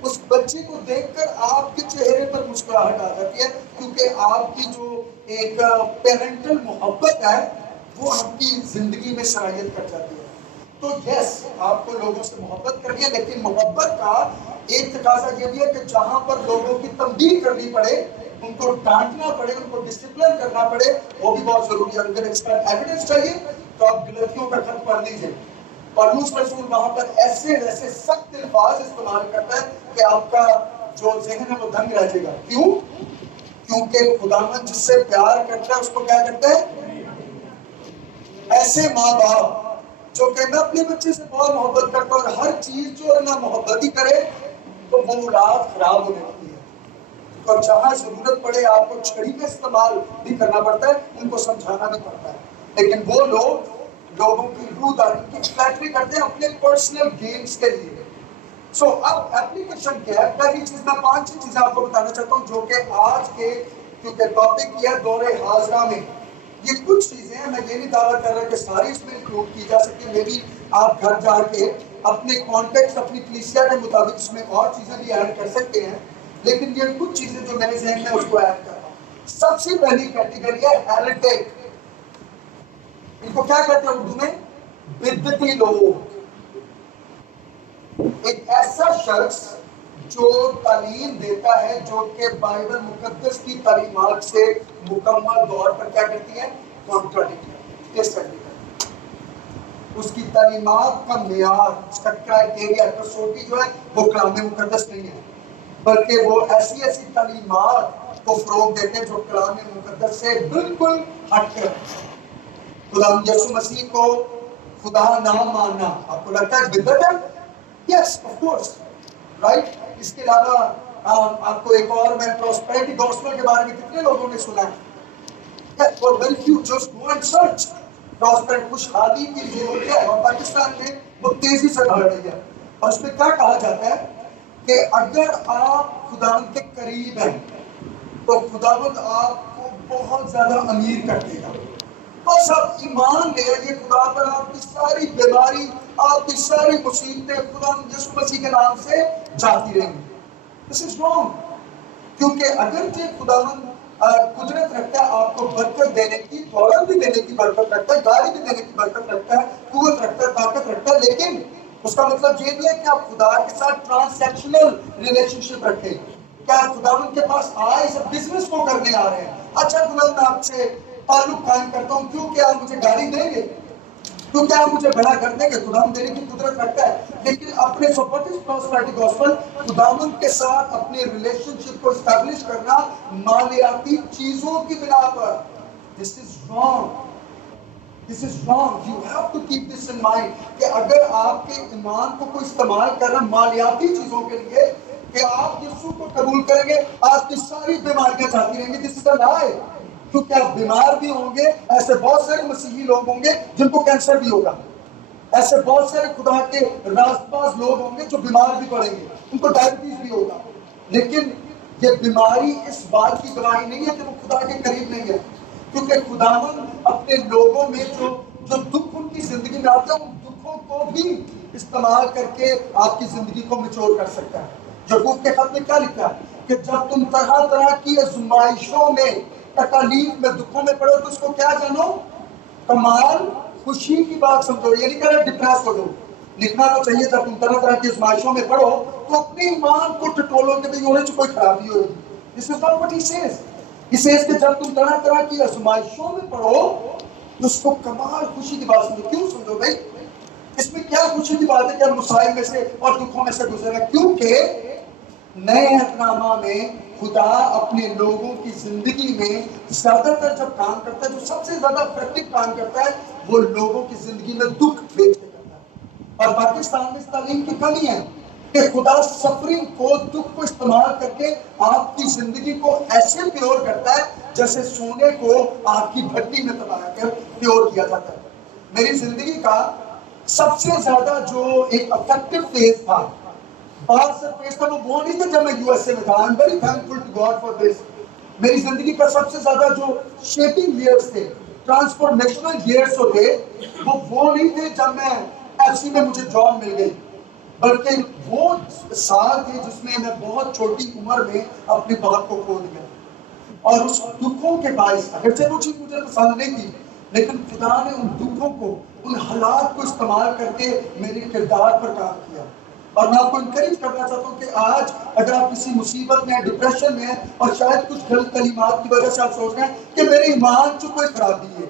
اس بچے کو دیکھ کر آپ کے چہرے پر مسکراہٹ آ جاتی ہے, کیونکہ آپ کی جو ایک پیرنٹل محبت ہے وہ آپ کی زندگی میں صلاحیت کر جاتی ہے. تو یس, آپ کو لوگوں سے محبت کرنی ہے, لیکن محبت کا ایک تقاضا یہ بھی ہے کہ جہاں پر لوگوں کی تنبیہ کرنی پڑے, ان کو ڈانٹنا پڑے, ان کو ڈسپلن کرنا پڑے, وہ بھی بہت ضروری ہے. اگر اس کا ایویڈنس چاہیے تو آپ غلطیوں کا خط پڑھ لیجیے. پولس رسول وہاں پر ایسے ایسے سخت الفاظ استعمال کرتا ہے کہ آپ کا جو ذہن ہے وہ دنگ رہ جائے گا. کیوں؟ کیونکہ خداوند جس سے پیار کرتا ہے اس کو کیا کرتا ہے, ایسے ماں باپ جو کہ میں اپنے بچے سے بہت محبت کرتا ہوں, اور ہر چیز جو نہ محبت ہی کرے تو وہ اولاد خراب ہونے لگتی ہے. اور جہاں ضرورت پڑے آپ کو چھڑی کا استعمال بھی کرنا پڑتا ہے, ان کو سمجھانا بھی پڑتا ہے. لیکن وہ لوگ لوگوں کی روح داری کی فلیکٹری کرتے ہیں اپنے پرسنل گینز کے لیے. سو اب اپلیکیشن کیا ہے؟ پہلی چیز میں 5 چیزیں آپ کو بتانا چاہتا ہوں جو کہ آج کے کیونکہ ٹاپک کیا ہے دور حاضرہ میں، یہ کچھ چیزیں ہیں، میں یہ نہیں دعویٰ کر رہا کہ ساری اس میں انکلوڈ کی جا سکتی ہیں، میں بھی آپ گھر جا کے اپنے کانٹیکٹ اپنی کلیسیا کے مطابق اس میں اور چیزیں بھی ایڈ کر سکتے ہیں، لیکن یہ کچھ چیزیں جو میرے ذہن میں اس کو ایڈ کر رہا ہوں۔ سب سے پہلی کیٹیگری ہے ہیریٹیک، ان کو کیا کہتے ہیں اردو میں؟ بدعتی لوگ۔ ایک ایسا شخص جو تعلیم دیتا ہے جو کہ بائبل مقدس کی تعلیمات سے مکمل طور پر کیا کرتی ہے؟ کانٹراڈکٹ کرتی ہے۔ اس کی تعلیمات کا معیار، اس کا کرائٹیریا، کسوٹی جو ہے وہ کلام مقدس نہیں ہے، بلکہ وہ ایسی ایسی تعلیمات کو فروغ دیتے ہیں جو کلام مقدس سے بالکل ہٹ کر۔ خدا یسوع مسیح کو خدا نہ ماننا آپ کو لگتا ہے بدعت ہے؟ Yes of course, right. اس کے علاوہ آپ کو ایک اور، میں پراسپیرٹی گاسپل کے بارے میں کتنے لوگوں نے سنا ہے؟ Very few, just go and search prosperity, خوشحالی کی جو ہے اور پاکستان میں وہ تیزی سے بڑھ رہی ہے، اور اس میں کیا کہا جاتا ہے کہ اگر آپ خداوند کے قریب ہیں تو خداوند آپ کو بہت زیادہ امیر کر دے گا، بس آپ ایمان لے آئیے خدا پر، آپ کی ساری بیماری، آپ کی ساری مصیبتیں خدا یسوع مسیح کے نام سے جاتی رہیں گی۔ This is wrong، کیونکہ اگرچہ خداوند قدرت رکھتا ہے آپ کو برکت دینے کی، دولت بھی دینے کی برکت رکھتا ہے، گاڑی بھی دینے کی برکت رکھتا ہے، قوت رکھتا ہے، طاقت رکھتا ہے، لیکن اس کا مطلب یہ نہیں ہے کہ آپ خدا کے ساتھ ٹرانزیکشنل ریلیشن شپ رکھیں، کہ آپ خداوند کے پاس آئے اس بزنس کو کرنے آ رہے ہیں۔ اچھا خداوند میں آپ سے تعلق قائم کرتا ہوں، کیونکہ آپ مجھے گاڑی دیں گے، کیونکہ آپ مجھے بڑا کر دیں گے، خداوند دینے کی قدرت رکھتا ہے، لیکن اپنے پراسپیرٹی گاسپل خداوند کے ساتھ اپنے ریلیشن شپ کو اسٹیبلش کرنا مالیاتی چیزوں کی بنا پر، this is wrong, this is wrong, you have to keep this in mind کہ اگر آپ کے ایمان کو کوئی استعمال کرنا مالیاتی چیزوں کے لیے کہ آپ یسوع کو قبول کریں گے آپ کی ساری بیماریاں جاتی رہیں گی، دس از اے لائی، کیونکہ آپ بیمار بھی ہوں گے، ایسے بہت سارے مسیحی لوگ ہوں گے جن کو کینسر بھی ہوگا، ایسے بہت سارے خدا کے راست باز لوگ ہوں گے جو بیمار بھی پڑیں گے، ان کو ڈائبٹیز بھی ہوگا، لیکن یہ بیماری اس بات کی گواہی نہیں ہے کہ وہ خدا کے قریب نہیں ہے، کیونکہ خداوند اپنے لوگوں میں جو دکھ ان کی زندگی میں آتے ہیں ان دکھوں کو بھی استعمال کر کے آپ کی زندگی کو میچور کر سکتا ہے۔ یعقوب کے خط میں کیا لکھا ہے کہ جب تم طرح طرح کی آزمائشوں میں، تکالیف میں، دکھوں میں پڑو تو اس کو کیا جانو؟ کمال خوشی کی بات سمجھو، یہ نہیں کہہ رہا ڈپریس ہو جاؤ، لکھنا تو چاہیے جب تم طرح طرح کی آزمائشوں میں پڑو تو اپنے ایمان کو ٹٹولو کہ ہونے سے کوئی خرابی ہوگی۔ This is not what he says. He says کہ جب تم طرح طرح کی آزمائشوں میں پڑو تو اس کو کمال خوشی کی بات سمجھو۔ کیوں سمجھو بھائی؟ اس میں کیا خوشی کی بات ہے کہ ہم مسائل میں سے اور دکھوں میں سے گزرے ہیں؟ کیونکہ نئے عہدنامہ میں خدا اپنے لوگوں کی زندگی میں زیادہ تر جب کام کرتا ہے، جو سب سے زیادہ پریکٹک کام کرتا ہے وہ لوگوں کی زندگی میں دکھ بھیج کے کرتا ہے، اور پاکستان میں اس تعلیم کی کمی ہے کہ خدا سفرنگ کو، دکھ کو استعمال کر کے آپ کی زندگی کو ایسے پیور کرتا ہے جیسے سونے کو آپ کی بھٹی میں دبا کر پیور کیا جاتا ہے۔ میری زندگی کا سب سے زیادہ جو ایک افیکٹو فیز تھا، باہر سے فیز تھا، وہ نہیں تھا جب میں یو ایس اے میں تھا۔ I'm very thankful to God for this۔ میری زندگی کا سب سے زیادہ جو شیپنگ ایئرز تھے، ٹرانسفارمیشنل ایئرز جو تھے، وہ نہیں تھے جب میں ایف سی میں مجھے جاب مل گئی، بلکہ وہ سال تھے جس میں میں بہت چھوٹی عمر میں اپنے باپ کو کھو دیا، اور اس دکھوں کے باعث، اگرچہ وہ چیز مجھے پسند نہیں تھی، لیکن خدا نے ان دکھوں کو، ان حالات کو استعمال کر کے میرے کردار پر کام کیا۔ اور میں آپ کو انکریج کرنا چاہتا ہوں کہ آج اگر آپ کسی مصیبت میں، ڈپریشن میں، اور شاید کچھ غلط کلمات کی وجہ سے آپ سوچ رہے ہیں کہ میرے ایمان چ کوئی خرابی ہے،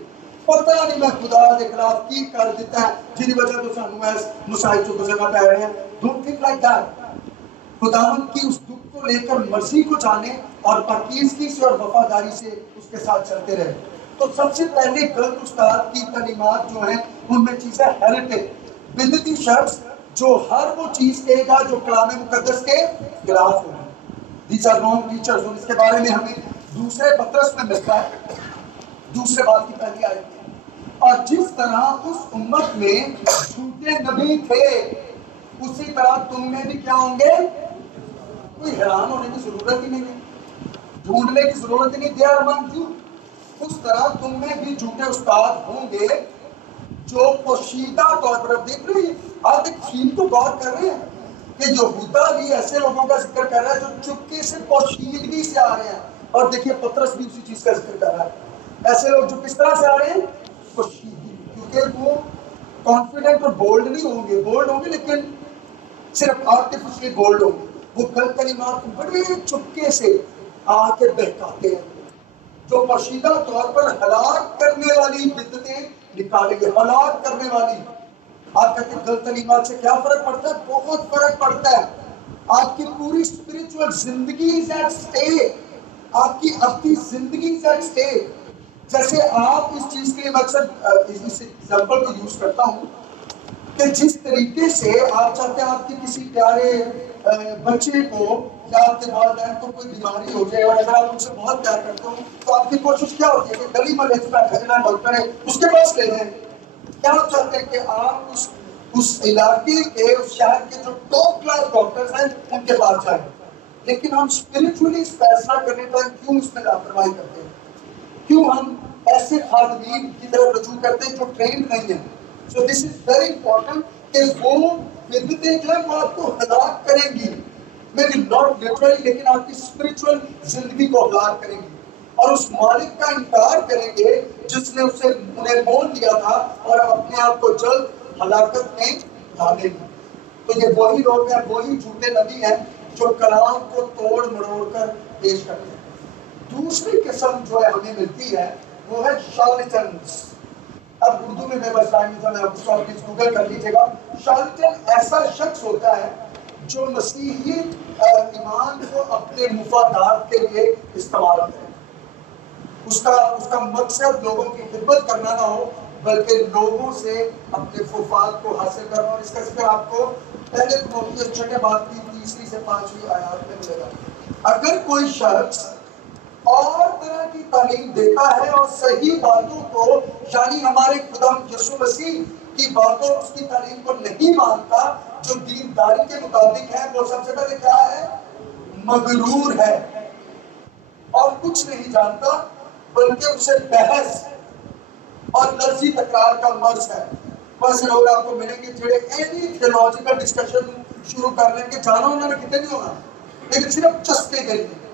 پتہ نہیں میں خدا کے خلاف کی کر دیتا ہے جن وجہ تو سانو ایس مسائل چ گزرنا پہ رہے ہیں۔ Don't think like that. خداوند کی اس دکھ کو لے کر مرضی کو جانے اور پاکیزگی سے اور وفاداری سے اس کے ساتھ چلتے رہے۔ تو سب سے پہلے غلط استاد کی تعلیمات جو ہیں ان میں چیز ہے ہیریٹک، بدعتی شخص جو ہر وہ چیز کہے گا جو کلام مقدس کے خلاف ہوگا۔ These are wrong teachers، اور اس کے بارے میں ہمیں دوسرے پطرس میں ملتا ہے، دوسرے بات کی پہلی آیت میں۔ اور جس طرح اس امت میں جھوٹے نبی تھے، اسی طرح تم میں بھی کیا ہوں گے. کوئی حیران ہونے کی ضرورت ہی نہیں ہے, ڈھونڈنے کی ضرورت ہی نہیں. They are among you. اس طرح تم میں بھی جھوٹے استاد ہوں گے جو پوشیدہ طور پر. اب دیکھ رہے ہیں آپ ایک تھیم کو غور کر رہے ہیں کہ یہودا بھی ایسے لوگوں کا ذکر کر رہا ہے جو چپکے سے پوشیدگی سے آ رہے ہیں, اور دیکھیے پطرس بھی اسی چیز کا ذکر کر رہا ہے. ایسے لوگ جو کس طرح سے آ رہے ہیں, پوشیدگی, کیونکہ وہ کانفیڈنٹ اور بولڈ نہیں ہوں گے, بولڈ ہوں گے لیکن صرف آرٹیفیشلی بولڈ ہوں گے. وہ غلط کلمات کو بڑے چپکے سے آ کے بہکاتے ہیں, جو پوشیدہ طور پر ہلاک کرنے والی بدعتیں نکالیں گے, ہلاک کرنے والی. آپ کہتے ہیں غلط کلمات سے کیا فرق پڑتا ہے؟ بہت فرق پڑتا ہے. آپ کی پوری اسپرچل زندگی از ایٹ اسٹیک, آپ کی اپنی زندگی از ایٹ اسٹیک. جیسے آپ اس چیز کے لیے میں اکثر اس ایگزامپل کو یوز کرتا ہوں کہ جس طریقے سے آپ چاہتے ہیں آپ کے کسی پیارے بچے کو یا آپ کے والدین کو کوئی بیماری ہو جائے, اور اگر آپ ان سے بہت پیار کرتے ہو تو آپ کی کوشش کیا ہوتی ہے کہ گلی محلے سے بیٹھا ڈاکٹر ہے اس کے پاس لے جائیں. کیا آپ چاہتے ہیں کہ آپ اس علاقے کے, اس شہر کے جو ٹاپ کلاس ڈاکٹرز ہیں ان کے پاس جائیں. لیکن ہم اسپرچولی فیصلہ کرنے ٹائم کیوں اس میں لاپرواہی کرتے ہیں؟ کیوں ہم ایسے خادمین کی طرف رجوع کرتے ہیں جو ٹرینڈ نہیں ہیں؟ سو دس از ویری امپورٹنٹ کہ وہ بدعتیں جو ہیں وہ آپ کو ہلاک کریں گی, میں بھی ناٹ لٹرلی لیکن آپ کی اسپرچل زندگی کو ہلاک کریں گی, اور اس مالک کا انکار کریں گے جس نے اسے انہیں مول دیا تھا, اور اپنے آپ کو جلد ہلاکت میں ڈالیں گے. تو یہ وہی لوگ ہیں, وہی جھوٹے نبی ہیں جو کلام کو توڑ مروڑ کر پیش کرتے ہیں. دوسری قسم جو ہے ہمیں ملتی ہے وہ ہے شارلٹنز. اب اردو میں بس ٹائم تھا, میں آپ کو پلیز گوگل کر لیجیے گا. شارلٹن ایسا شخص ہوتا ہے جو مسیحی ایمان کو اپنے مفادات کے لیے استعمال کرے. اس کا مقصد لوگوں کی خدمت کرنا نہ ہو بلکہ لوگوں سے اپنے مفاد کو حاصل کرنا. اور اس کا ذکر آپ کو پہلے تیموتھیوس چھٹے باب کی 3 سے 5 آیات میں ملے گا. اگر کوئی شخص اور طرح کی تعلیم دیتا ہے اور صحیح باتوں کو یعنی ہمارے خدا یسوع مسیح کی باتوں اس کی تعلیم کو نہیں مانتا جو دینداری کے مطابق ہے, وہ سب سے پہلے کیا ہے؟ مغرور ہے اور کچھ نہیں جانتا, بلکہ اسے بحث اور لفظی تکرار کا مرض ہے. بس لوگ آپ کو ملیں گے جڑے اینی تھیولوجیکل ڈسکشن شروع کر لیں گے, جانا انہوں نے کتنے نہیں ہوگا لیکن صرف چسکے کے لیے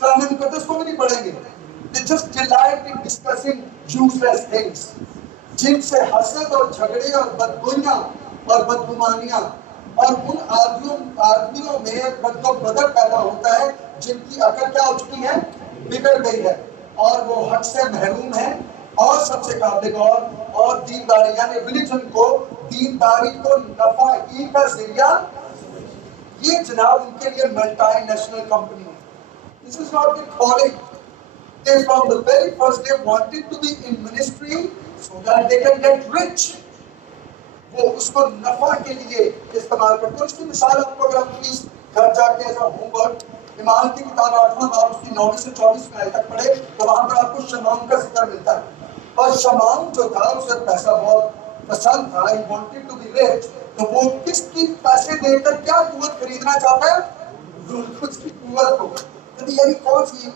کلام مقدس کو بھی نہیں پڑھیں گے. They just delight in discussing useless things, جن سے حسد اور جھگڑے اور بدگوئیاں اور بدگمانیاں اور ان آدمیوں میں رد و بدل پیدا ہوتا ہے جن کی عقل کیا ہو چکی ہے؟ بگڑ گئی ہے, اور وہ حق سے محروم ہے. اور سب سے قابل غور اور دینداری یعنی ریلیجن کو, دینداری کو نفع ہی کا ذریعہ, یہ جناب ان کے لیے ملٹی نیشنل کمپنی ہے. This is not their calling. They from the very first day wanted to be in ministry so that they can get rich. وہ اس کو نفع کے لیے استعمال کرتے ہیں. اس کی مثال آپ کو اگر آپ پلیز گھر جا کے ایسا ہوم ورک ایمان کی کتاب 8واں باب اس کی 9 سے 24 آیت تک پڑھے تو وہاں پر آپ کو شمعون کا ذکر ملتا ہے. اور شمعون جو تھا اسے پیسہ بہت پسند تھا, he wanted to be rich. تو وہ کس کی پیسے دے کر کیا قوت خریدنا چاہتا ہے؟ اس کی قوت کو. یعنی کون سی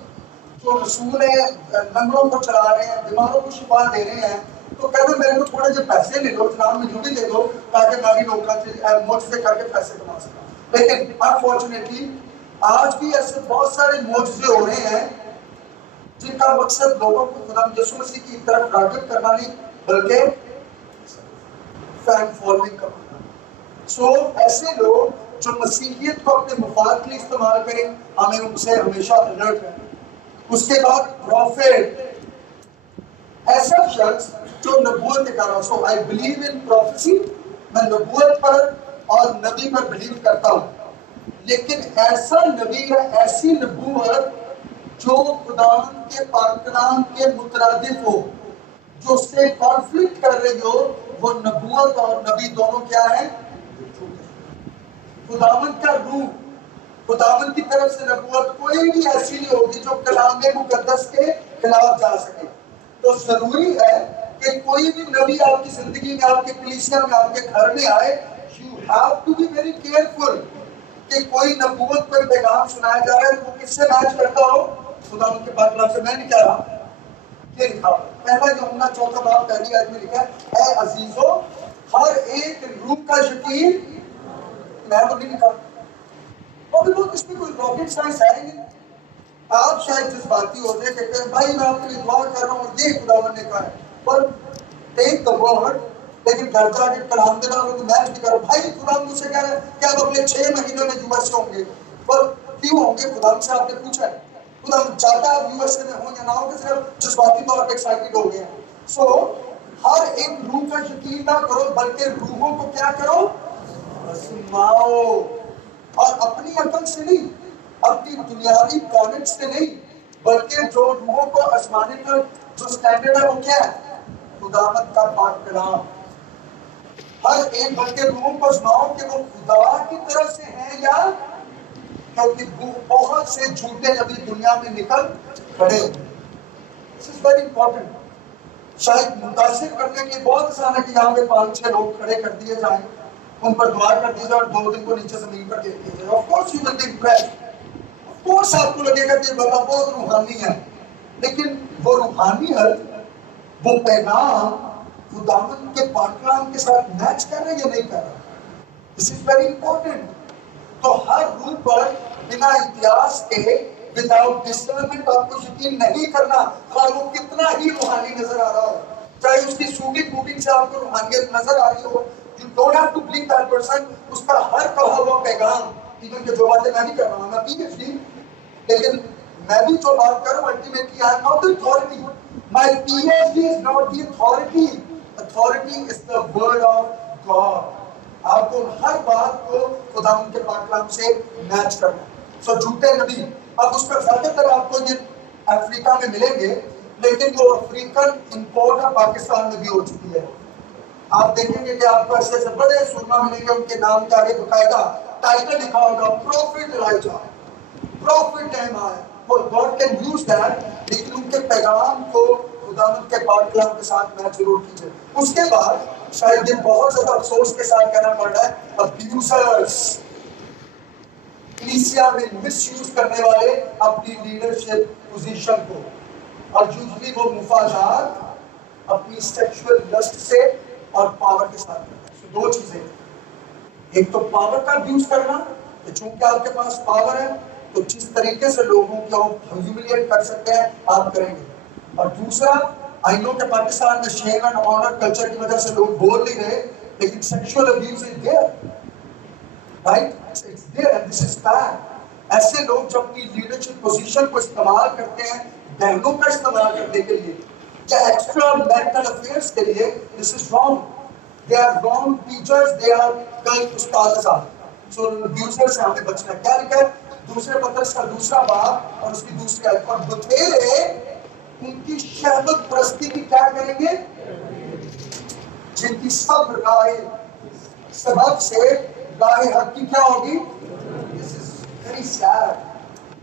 جو رسول ہیں لنگڑوں کو چلا رہے ہیں, بیماروں کو شفا دے رہے ہیں, تو کہتے ہیں میرے کو تھوڑے سے پیسے لے لو, جناب مجھے بھی دے دو تاکہ میں بھی لوگوں سے معجزے کر کے پیسے کما سکوں. لیکن انفارچونیٹلی آج بھی ایسے بہت سارے معجزے ہو رہے ہیں جن کا مقصد لوگوں کو خدا یسوع مسیح کی طرف راغب کرنا نہیں بلکہ فین فالوئنگ کرنا. سو ایسے لوگ جو مسیحیت کو اپنے مفاد کے لیے استعمال کریں, ہمیں ان سے ہمیشہ الرٹ رہنا. اس کے بعد پروفیٹ, ایسا شخص جو نبوت کر رہا. سو آئی بلیو ان پروفیسی, میں نبوت پر اور نبی پر بلیو کرتا ہوں, لیکن ایسا نبی یا ایسی نبوت جو خدا کے پاک کلام کے مترادف ہو, جو اس سے کانفلکٹ کر رہی ہو, وہ نبوت اور نبی دونوں کیا ہیں؟ خداوند کا روح, خداوند کی طرف سے نبوت کوئی بھی ایسی نہیں ہوگی جو کلام مقدس کے خلاف جا سکے. تو ضروری ہے کہ کوئی بھی نبی آپ کی زندگی میں, آپ کے کلیسیا میں, آپ کے گھر میں آئے, you have to be very careful کہ کوئی نبوت پر پیغام سنایا جا رہا ہے تو وہ کس سے میچ کرتا ہو؟ خدا ان کے پاک کلام سے. میں نے کیا رہا یہ لکھا پہلا یوحنا 4 باب پہلی آیت میں لکھا ہے اے عزیزو ہر ایک روح کا یقین. میں تو نہیں لکھا اور لوگ اس میں کوئی راکٹ سائنس ہے نہیں. آپ شاید جذباتی ہوتے ہیں کہ بھائی میں آپ کے لیے دعا کر رہا ہوں یہ خداوند نے کہا ہے پر ٹیک دا ورڈ لیکن گھر جا کے کلام دینا ہو تو میچ بھی کرو. بھائی خدا مجھ سے کہہ رہے ہیں کہ آپ اگلے 6 مہینوں میں یو ایس اے ہوں گے پر کیوں ہوں گے؟ خدا سے آپ نے پوچھا ہے. خدا چاہتا ہے آپ یو ایس اے میں ہوں یا نہ ہو کہ صرف جذباتی طور پہ ایکسائٹیڈ ہو گئے ہیں. سو ہر ایک روح کا یقین نہ کرو بلکہ روحوں کو کیا کرو؟ آزماؤ. اور اپنی عقل سے نہیں اپنی دنیاوی پوائنٹ سے نہیں بلکہ جو روحوں کو آزمانے کا جو سٹینڈرڈ ہے وہ کیا ہے؟ خداوند کا پاک کلام. ہر ایک بلکہ روحوں کو آزماؤ کہ وہ خدا کی طرف سے ہیں یا کیونکہ بہت سے جھوٹے نبی دنیا میں نکل کھڑے. This is very important. شاید متاثر کرنے کے بہت آسان ہے کہ یہاں پہ 5-6 لوگ کھڑے کر دیے جائیں ان پر دعا کر دی جائے اور 2 دن کو نیچے زمین پر دیکھ دیا جائے. Of course you will be impressed. Of course آپ کو لگے گا کہ یہ بابا بہت روحانی ہے لیکن وہ روحانیت وہ پیغام خداوند کے پاک کلام کے ساتھ میچ کر رہا ہے یا نہیں کر رہا. This is very important. تو ہر روح پر بنا امتیاز کے وداؤٹ ڈسٹربنٹ آپ کو یقین نہیں کرنا خواہ وہ کتنا ہی روحانی نظر آ رہا ہو چاہے اس کی شوٹنگ بوٹنگ سے آپ کو روحانیت نظر آ رہی ہو. You don't have to believe that person. اس کا ہر کہا ہوا پیغام ایون کہ جو باتیں میں نہیں کر رہا ہوں میں پی ایچ ڈی لیکن میں بھی جو بات کر رہا ہوں ultimately I am not the authority. My PhD is not the authority. Authority is the word of God. آپ کو ہر بات کو خداوند کے پاک کلام سے میچ کرنا ہے. سو جھوٹے نبی اب اس کا زیادہ تر آپ کو یہ افریقہ میں ملیں گے لیکن وہ افریقن امپورٹ پاکستان میں بھی ہو چکی ہے. آپ دیکھیں گے کہ آپ کو ایسے ایسے بڑے سرما ملیں گے ان کے نام کے آگے باقاعدہ ٹائٹل لکھا ہوگا پروفٹ الائجا پروفٹ نہمائے. God can use that لیکن ان کے پیغام کو خداوند کے پاک کلام کے ساتھ میچ ضرور کیجئے. اس کے بعد شاید یہ بہت زیادہ افسوس کے ساتھ کہنا پڑ رہا ہے ابیوزرز کلیسیا میں مس یوز کرنے والے اپنی لیڈرشپ پوزیشن کو اور یوزلی وہ مفادات اپنی سیکشول لسٹ سے اور پاور کے ساتھ کرتے ہیں. دو چیزیں ایک تو پاور کا ابیوز کرنا کہ چونکہ آپ کے پاس پاور ہے تو جس طریقے سے لوگوں کو ہیوملیٹ کر سکتے ہیں آپ کریں گے. اور دوسرا آئی نو کہ پاکستان میں شیم اینڈ آنر کلچر کی وجہ سے لوگ بول نہیں رہے لیکن sexual abuse is there right it's there and this is bad. ایسے لوگ جو اپنی لیڈرشپ پوزیشن کو استعمال کرتے ہیں بہنوں کا استعمال کرنے کے لیے یا ایکسٹرا میرٹل افیئرس کے لیے this is wrong. They are wrong teachers they are غلط استاد. سو ابیوزر سے ہمیں بچنا. کیا لکھا ہے دوسرے پترس کا 2 باب اور اس کی دوسری آیت اور بتھیرے ان کی شہوت پرستی کی کیا کریں گے جن کی سب راہ سبب سے راہ حق کی کیا ہوگی. This is very sad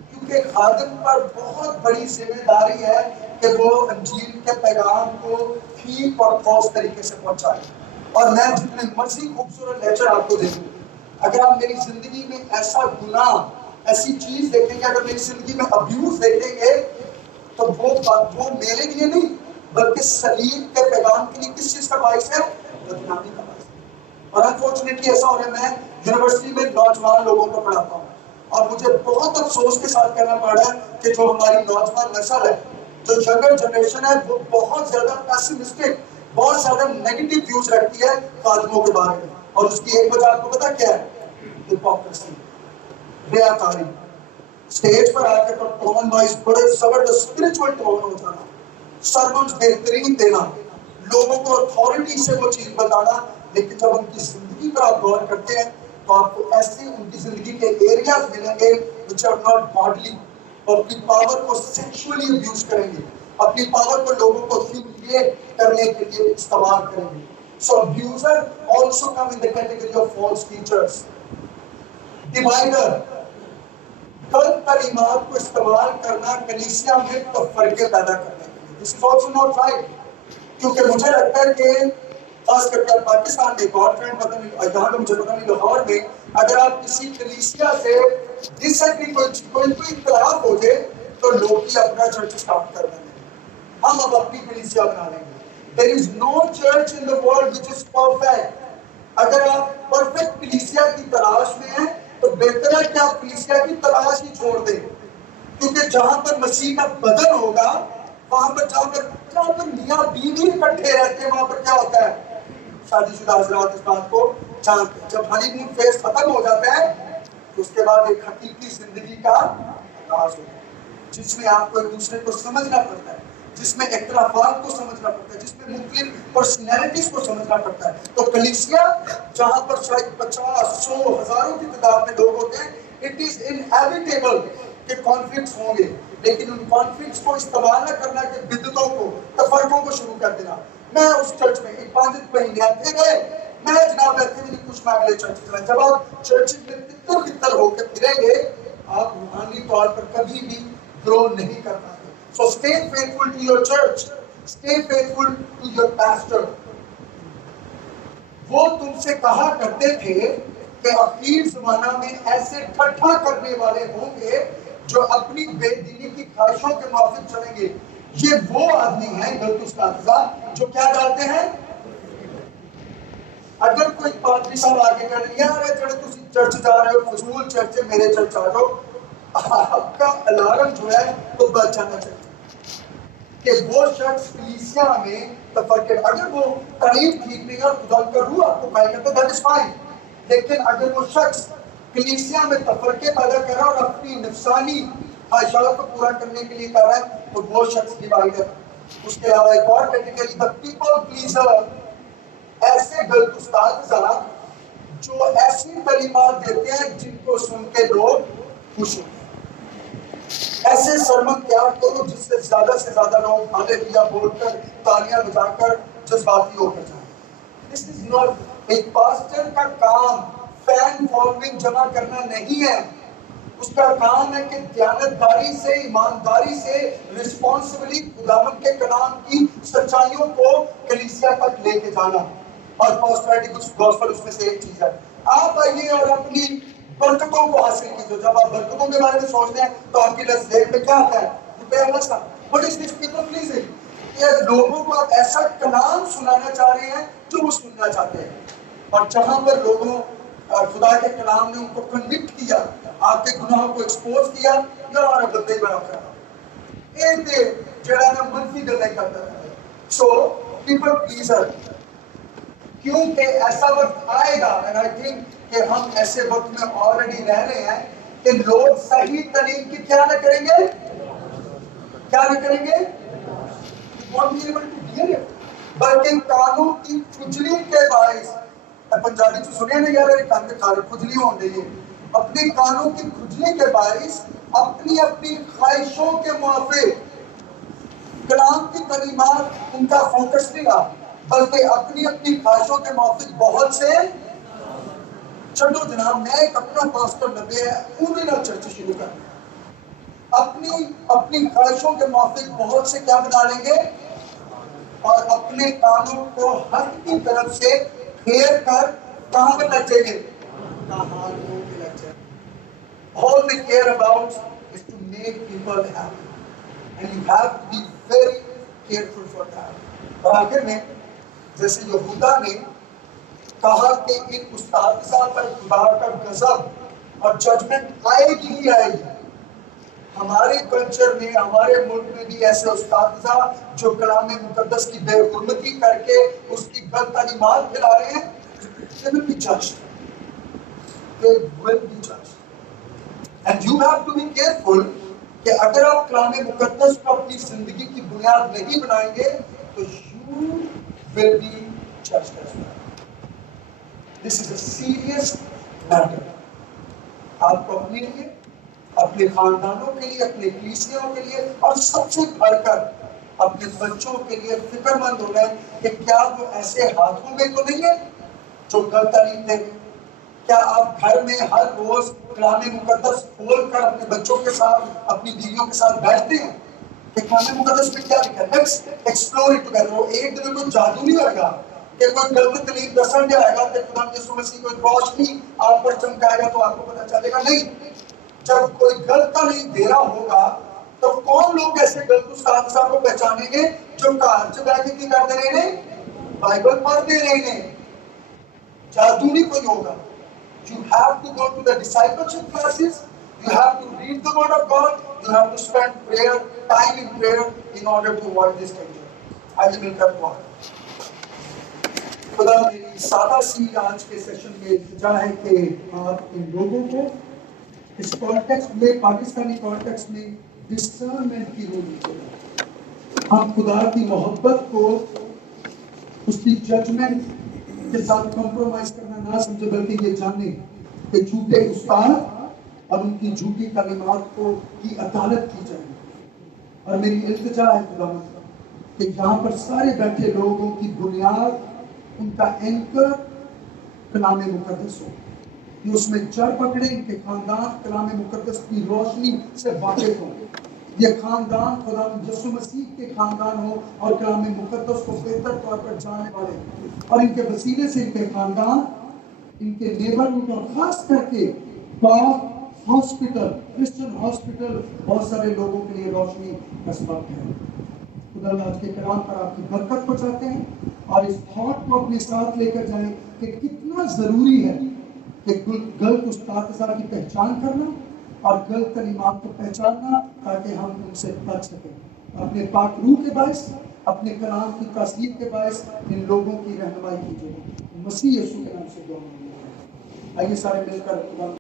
کیونکہ خادم پر بہت بڑی ذمہ داری ہے کہ وہ انجیل کے پیغام کو ٹھیک اور ٹھوس طریقے سے پہنچائے. اور میں جتنے مرضی خوبصورت لیکچر آپ کو دے دوں اگر آپ میری زندگی میں ایسا گناہ ایسی چیز دیکھیں گے اگر میری زندگی میں ابیوز دیکھیں گے تو وہ میرے لیے نہیں بلکہ سلیم کے پیغام کے لیے کس چیز کا باعث ہے؟ بدنامی کا باعث ہے. اور انفارچونیٹلی ایسا ہو رہا ہے میں یونیورسٹی میں نوجوان لوگوں کو پڑھاتا ہوں اور مجھے بہت افسوس کے ساتھ کہنا پڑ رہا ہے کہ جو ہماری نوجوان نسل ہے جو ینگر جنریشن ہے وہ بہت زیادہ پیسمسٹک بہت زیادہ نیگیٹو ویوز رکھتی ہے خادموں کے بارے میں. اور اس کی ایک وجہ آپ کو پتا کیا ہے؟ ہپوکریسی ریاکاری. اسٹیج پر آ کے ٹون وائز بڑے زبردست اسپرچل ٹون ہو جانا سرمنز بہترین دینا لوگوں کو اتھارٹی سے وہ چیز بتانا لیکن جب ان کی زندگی پر آپ غور کرتے ہیں تو آپ کو ایسے ان کی زندگی کے ایریاز ملیں گے which are not godly اور اپنی پاور کو سیکشولی ابیوز کریں گے اپنی پاور کو لوگوں کو ہیوملیٹ کرنے کے لیے استعمال کریں گے. So abuser also come in the category of false teachers. Divider غلط تعلیمات کو استعمال کرنا کلیسیا میں تفرقے پیدا کرنے کے لیے. This is also not right. کیونکہ مجھے لگتا ہے کہ خاص کر کے پاکستان میں ایک اور ٹرینڈ پتہ نہیں یہاں کا مجھے پتہ نہیں، لاہور میں اگر آپ کسی کلیسیا سے ڈس ایگری کوئی اختلاف ہو جائے تو لوگ ہی اپنا چرچ اسٹارٹ کر دیں گے، ہم اب اپنی کلیسیا بنا لیں گے. There is no church in the world which is perfect. اگر آپ پرفیکٹ کلیسیا کی تلاش میں ہیں تو بہتر ہے کہ آپ کلیسیا کی تلاش ہی چھوڑ دیں، کیونکہ جہاں پر مسیح کا بدن ہوگا وہاں پر جہاں پر میاں بیوی اکٹھے رہتے ہیں وہاں پر کیا ہوتا ہے؟ شادی شدہ حضرات اس بات کو جانتے ہیں. جب ہنی مون فیز ختم ہو جاتا ہے تو اس کے بعد ایک حقیقی زندگی کا آغاز ہوتا ہے جس میں آپ کو ایک دوسرے کو سمجھنا پڑتا ہے، جس میں اختلافات کو سمجھنا پڑتا ہے، جس میں مختلف پرسنالٹیز کو سمجھنا پڑتا ہے. تو کلیسیا جہاں پر شاید 50 100 ہزاروں کی تعداد میں لوگ ہوتے ہیں، اٹ از انہیویٹیبل کہ کانفلکٹس ہوں گے، لیکن ان کانفلکٹس کو استعمال نہ کرنا کہ بدعتوں کو، تفرقوں کو شروع کر دینا. میں اس چرچ میں 5 مہینے آتے گئے، میں جناب رہتے بھی نہیں کچھ میں اگلے چرچ میں. جب آپ چرچ میں تر ہو کے پھریں گے آپ روحانی طور پر کبھی بھی گرو نہیں کر پاتے. So stay faithful to your church, stay faithful to your pastor. وہ تم سے کہا کرتے تھے کہ اخیر زمانہ میں ایسے ٹھٹھا کرنے والے ہوں گے جو اپنی بے دینی کی خواہشوں کے موافق چلیں گے. یہ وہ آدمی ہیں غلط اساتذہ جو کیا ڈالتے ہیں. اگر کوئی پادری صاحب آگے کہہ رہے ہیں یار جڑے تسی چرچ جا رہے ہو فضول چرچ ہے، میرے چرچ آ جاؤ، آپ کا الارم جو ہے وہ بچ جانا چاہیے کہ وہ شخص کلیسیا میں تفرقے، اگر وہ تعلیم ٹھیک نہیں ہے اور خدا کا روح آپ کو کہے گا تو دیٹ از فائن، لیکن اگر وہ شخص کلیسیا میں تفرقے پیدا کر رہا ہے اور اپنی نفسانی خواہشات کو پورا کرنے کے لیے کر رہا ہے تو وہ شخص ڈیوائڈر ہے. اس کے علاوہ ایک اور کیٹیگری دا پیپل پلیزر، ایسے غلط اساتذہ جو ایسی تعلیمات دیتے ہیں جن کو سن کے لوگ خوش ہوتے ہیں. ایسے سرمن تیار کرو جس سے زیادہ لوگ ہاللیلویا بول کر تالیاں بجا کر جذباتی ہو کر جائیں. This is not ایک پاسٹر کا کام فین فالوئنگ جمع کرنا نہیں ہے. اس کا کام ہے کہ دیانتداری سے، ایمانداری سے، رسپانسبلی خداوند کے کلام کی سچائیوں کو کلیسیا تک لے کے جانا. اور پاسٹریٹی گوسپل اس میں سے ایک چیز ہے. آپ آئیے اور اپنی برکتوں کو حاصل کیجیے. جب آپ برکتوں کے بارے میں سوچتے ہیں تو آپ کی ذہن میں کیا آتا ہے؟ روپیہ مسئلہ. What is this people pleasing؟ یہ لوگوں کو آپ ایسا کلام سنانا چاہ رہے ہیں جو وہ سننا چاہتے ہیں. اور جہاں پر لوگوں خدا کے کلام نے ان کو کنوکٹ کیا، آپ کے گناہوں کو ایکسپوز کیا، یا ہمارا بندے بنا کر ایک دے جڑا نا منفی گلیں کرتا ہے. سو پیپل پلیزر، کیونکہ ایسا وقت آئے گا and I think کہ ہم ایسے وقت میں آلریڈی رہ رہے ہیں کہ لوگ صحیح تعلیم کی کیا نہ کریں گے، کیا نہ کریں گے، بلکہ کانوں کی کھجلی کے باعث، پنجابی تو سنیا نہیں یار کان کے کھجلی ہو گئی ہے، اپنے کانوں کی کھجلی کے باعث اپنی خواہشوں کے موافق کلام کی تعلیمات ان کا فوکس نہیں رہا، بلکہ اپنی خواہشوں کے موافق بہت سے چھوڑو جناب. میں ایک اپنا پاسٹر لگے ہے انہیں نہ چرچ شروع کر اپنی خواہشوں کے موافق بہت سے کیا بنا لیں گے اور اپنے کانوں کو حق کی طرف سے پھیر کر کہاں پر لچیں گے، کہانیوں کے لچیں. All they care about is to make people happy and you have to be very careful for that. اور آخر میں جیسے یہودا نے کہا کہ ان اساتذہ پر خدا کا غضب اور ججمنٹ آئے گی ہی آئے گی، ہمارے کلچر میں، ہمارے ملک میں بھی ایسے اساتذہ جو کلام مقدس کی بے حرمتی کر کے اس کی غلط تعلیمات پھیلا رہے ہیں، they will be judged. They will be judged. And you have to be careful کہ اگر آپ کلام مقدس کو اپنی زندگی کی بنیاد نہیں بنائیں گے تو you will be judged as well. This is a serious matter. آپ کو اپنے لیے، اپنے خاندانوں کے لیے، اپنے کلیسیوں کے لیے اور سب سے بڑھ کر اپنے بچوں کے لیے فکر مند ہونا ہے کہ کیا وہ ایسے ہاتھوں میں تو نہیں ہے جو غلط تعلیم دیں گے. کیا آپ گھر میں ہر روز کلام مقدس کھول کر اپنے بچوں کے ساتھ، اپنی بیویوں کے ساتھ بیٹھتے ہیں کہ کلام مقدس میں کیا لکھا ہے؟ Let's explore it together. وہ ایک دن میں کوئی جادو نہیں ہوگا کہ کوئی غلط تعلیم دسن جائے گا کہ خدا یسوع مسیح کوئی روشنی آپ پر چمکائے گا تو آپ کو پتہ چلے گا؟ نہیں. جب کوئی غلط تعلیم دے رہا ہوگا تو کون لوگ ایسے غلط استاد صاحب کو پہچانیں گے؟ جو گھر چ بیٹھ کے کی کرتے رہے ہیں؟ بائبل پڑھتے رہے ہیں. جادو نہیں کوئی ہوگا. You have to go to the discipleship classes. You have to read the word of God. You have to spend time in prayer in order to avoid this danger. آج مل کر دعا. خدا میری سادہ سی آج کے سیشن میں التجا ہے کہ آپ ان لوگوں کو اس کانٹیکسٹ میں، پاکستانی کانٹیکسٹ میں ڈسرنمنٹ کی رول دیجیے. ہم خدا کی محبت کو اس کی ججمنٹ کے ساتھ کمپرومائز کرنا نہ سمجھے، بلکہ یہ جانے کہ جھوٹے استاد اور ان کی جھوٹی تعلیمات کو کی عدالت کی جائے. اور میری التجا ہے خدا کہ یہاں پر سارے بیٹھے لوگوں کی بنیاد، ان کا اینکر کلام مقدس ہو. یہ اس میں جڑ پکڑے، ان کے خاندان کلام مقدس کی روشنی سے واقف ہو. یہ خاندان خدا یسوع مسیح کے خاندان ہو اور کلام مقدس کو بہتر طور پر جاننے والے، اور ان کے وسیلے سے ان کے خاندان، ان کے نیبرہڈ اور خاص کر کے پاک ہاسپٹل، کرسچن ہاسپٹل بہت سارے لوگوں کے لیے روشنی کا سبب ہے. خدا آج کے کلام پر آپ کی برکت کو چاہتے ہیں اور اس تھاٹ کو اپنے ساتھ لے کر جائیں کہ کتنا ضروری ہے کہ غلط استاد کی پہچان کرنا اور غلط تعلیمات کو پہچاننا تاکہ ہم ان سے بچ سکیں. اپنے پاک روح کے باعث، اپنے کلام کی تاثیر کے باعث ان لوگوں کی رہنمائی کیجیے. مسیح یسوع کے نام سے دعا مانگتے ہیں. آئیے سارے مل کر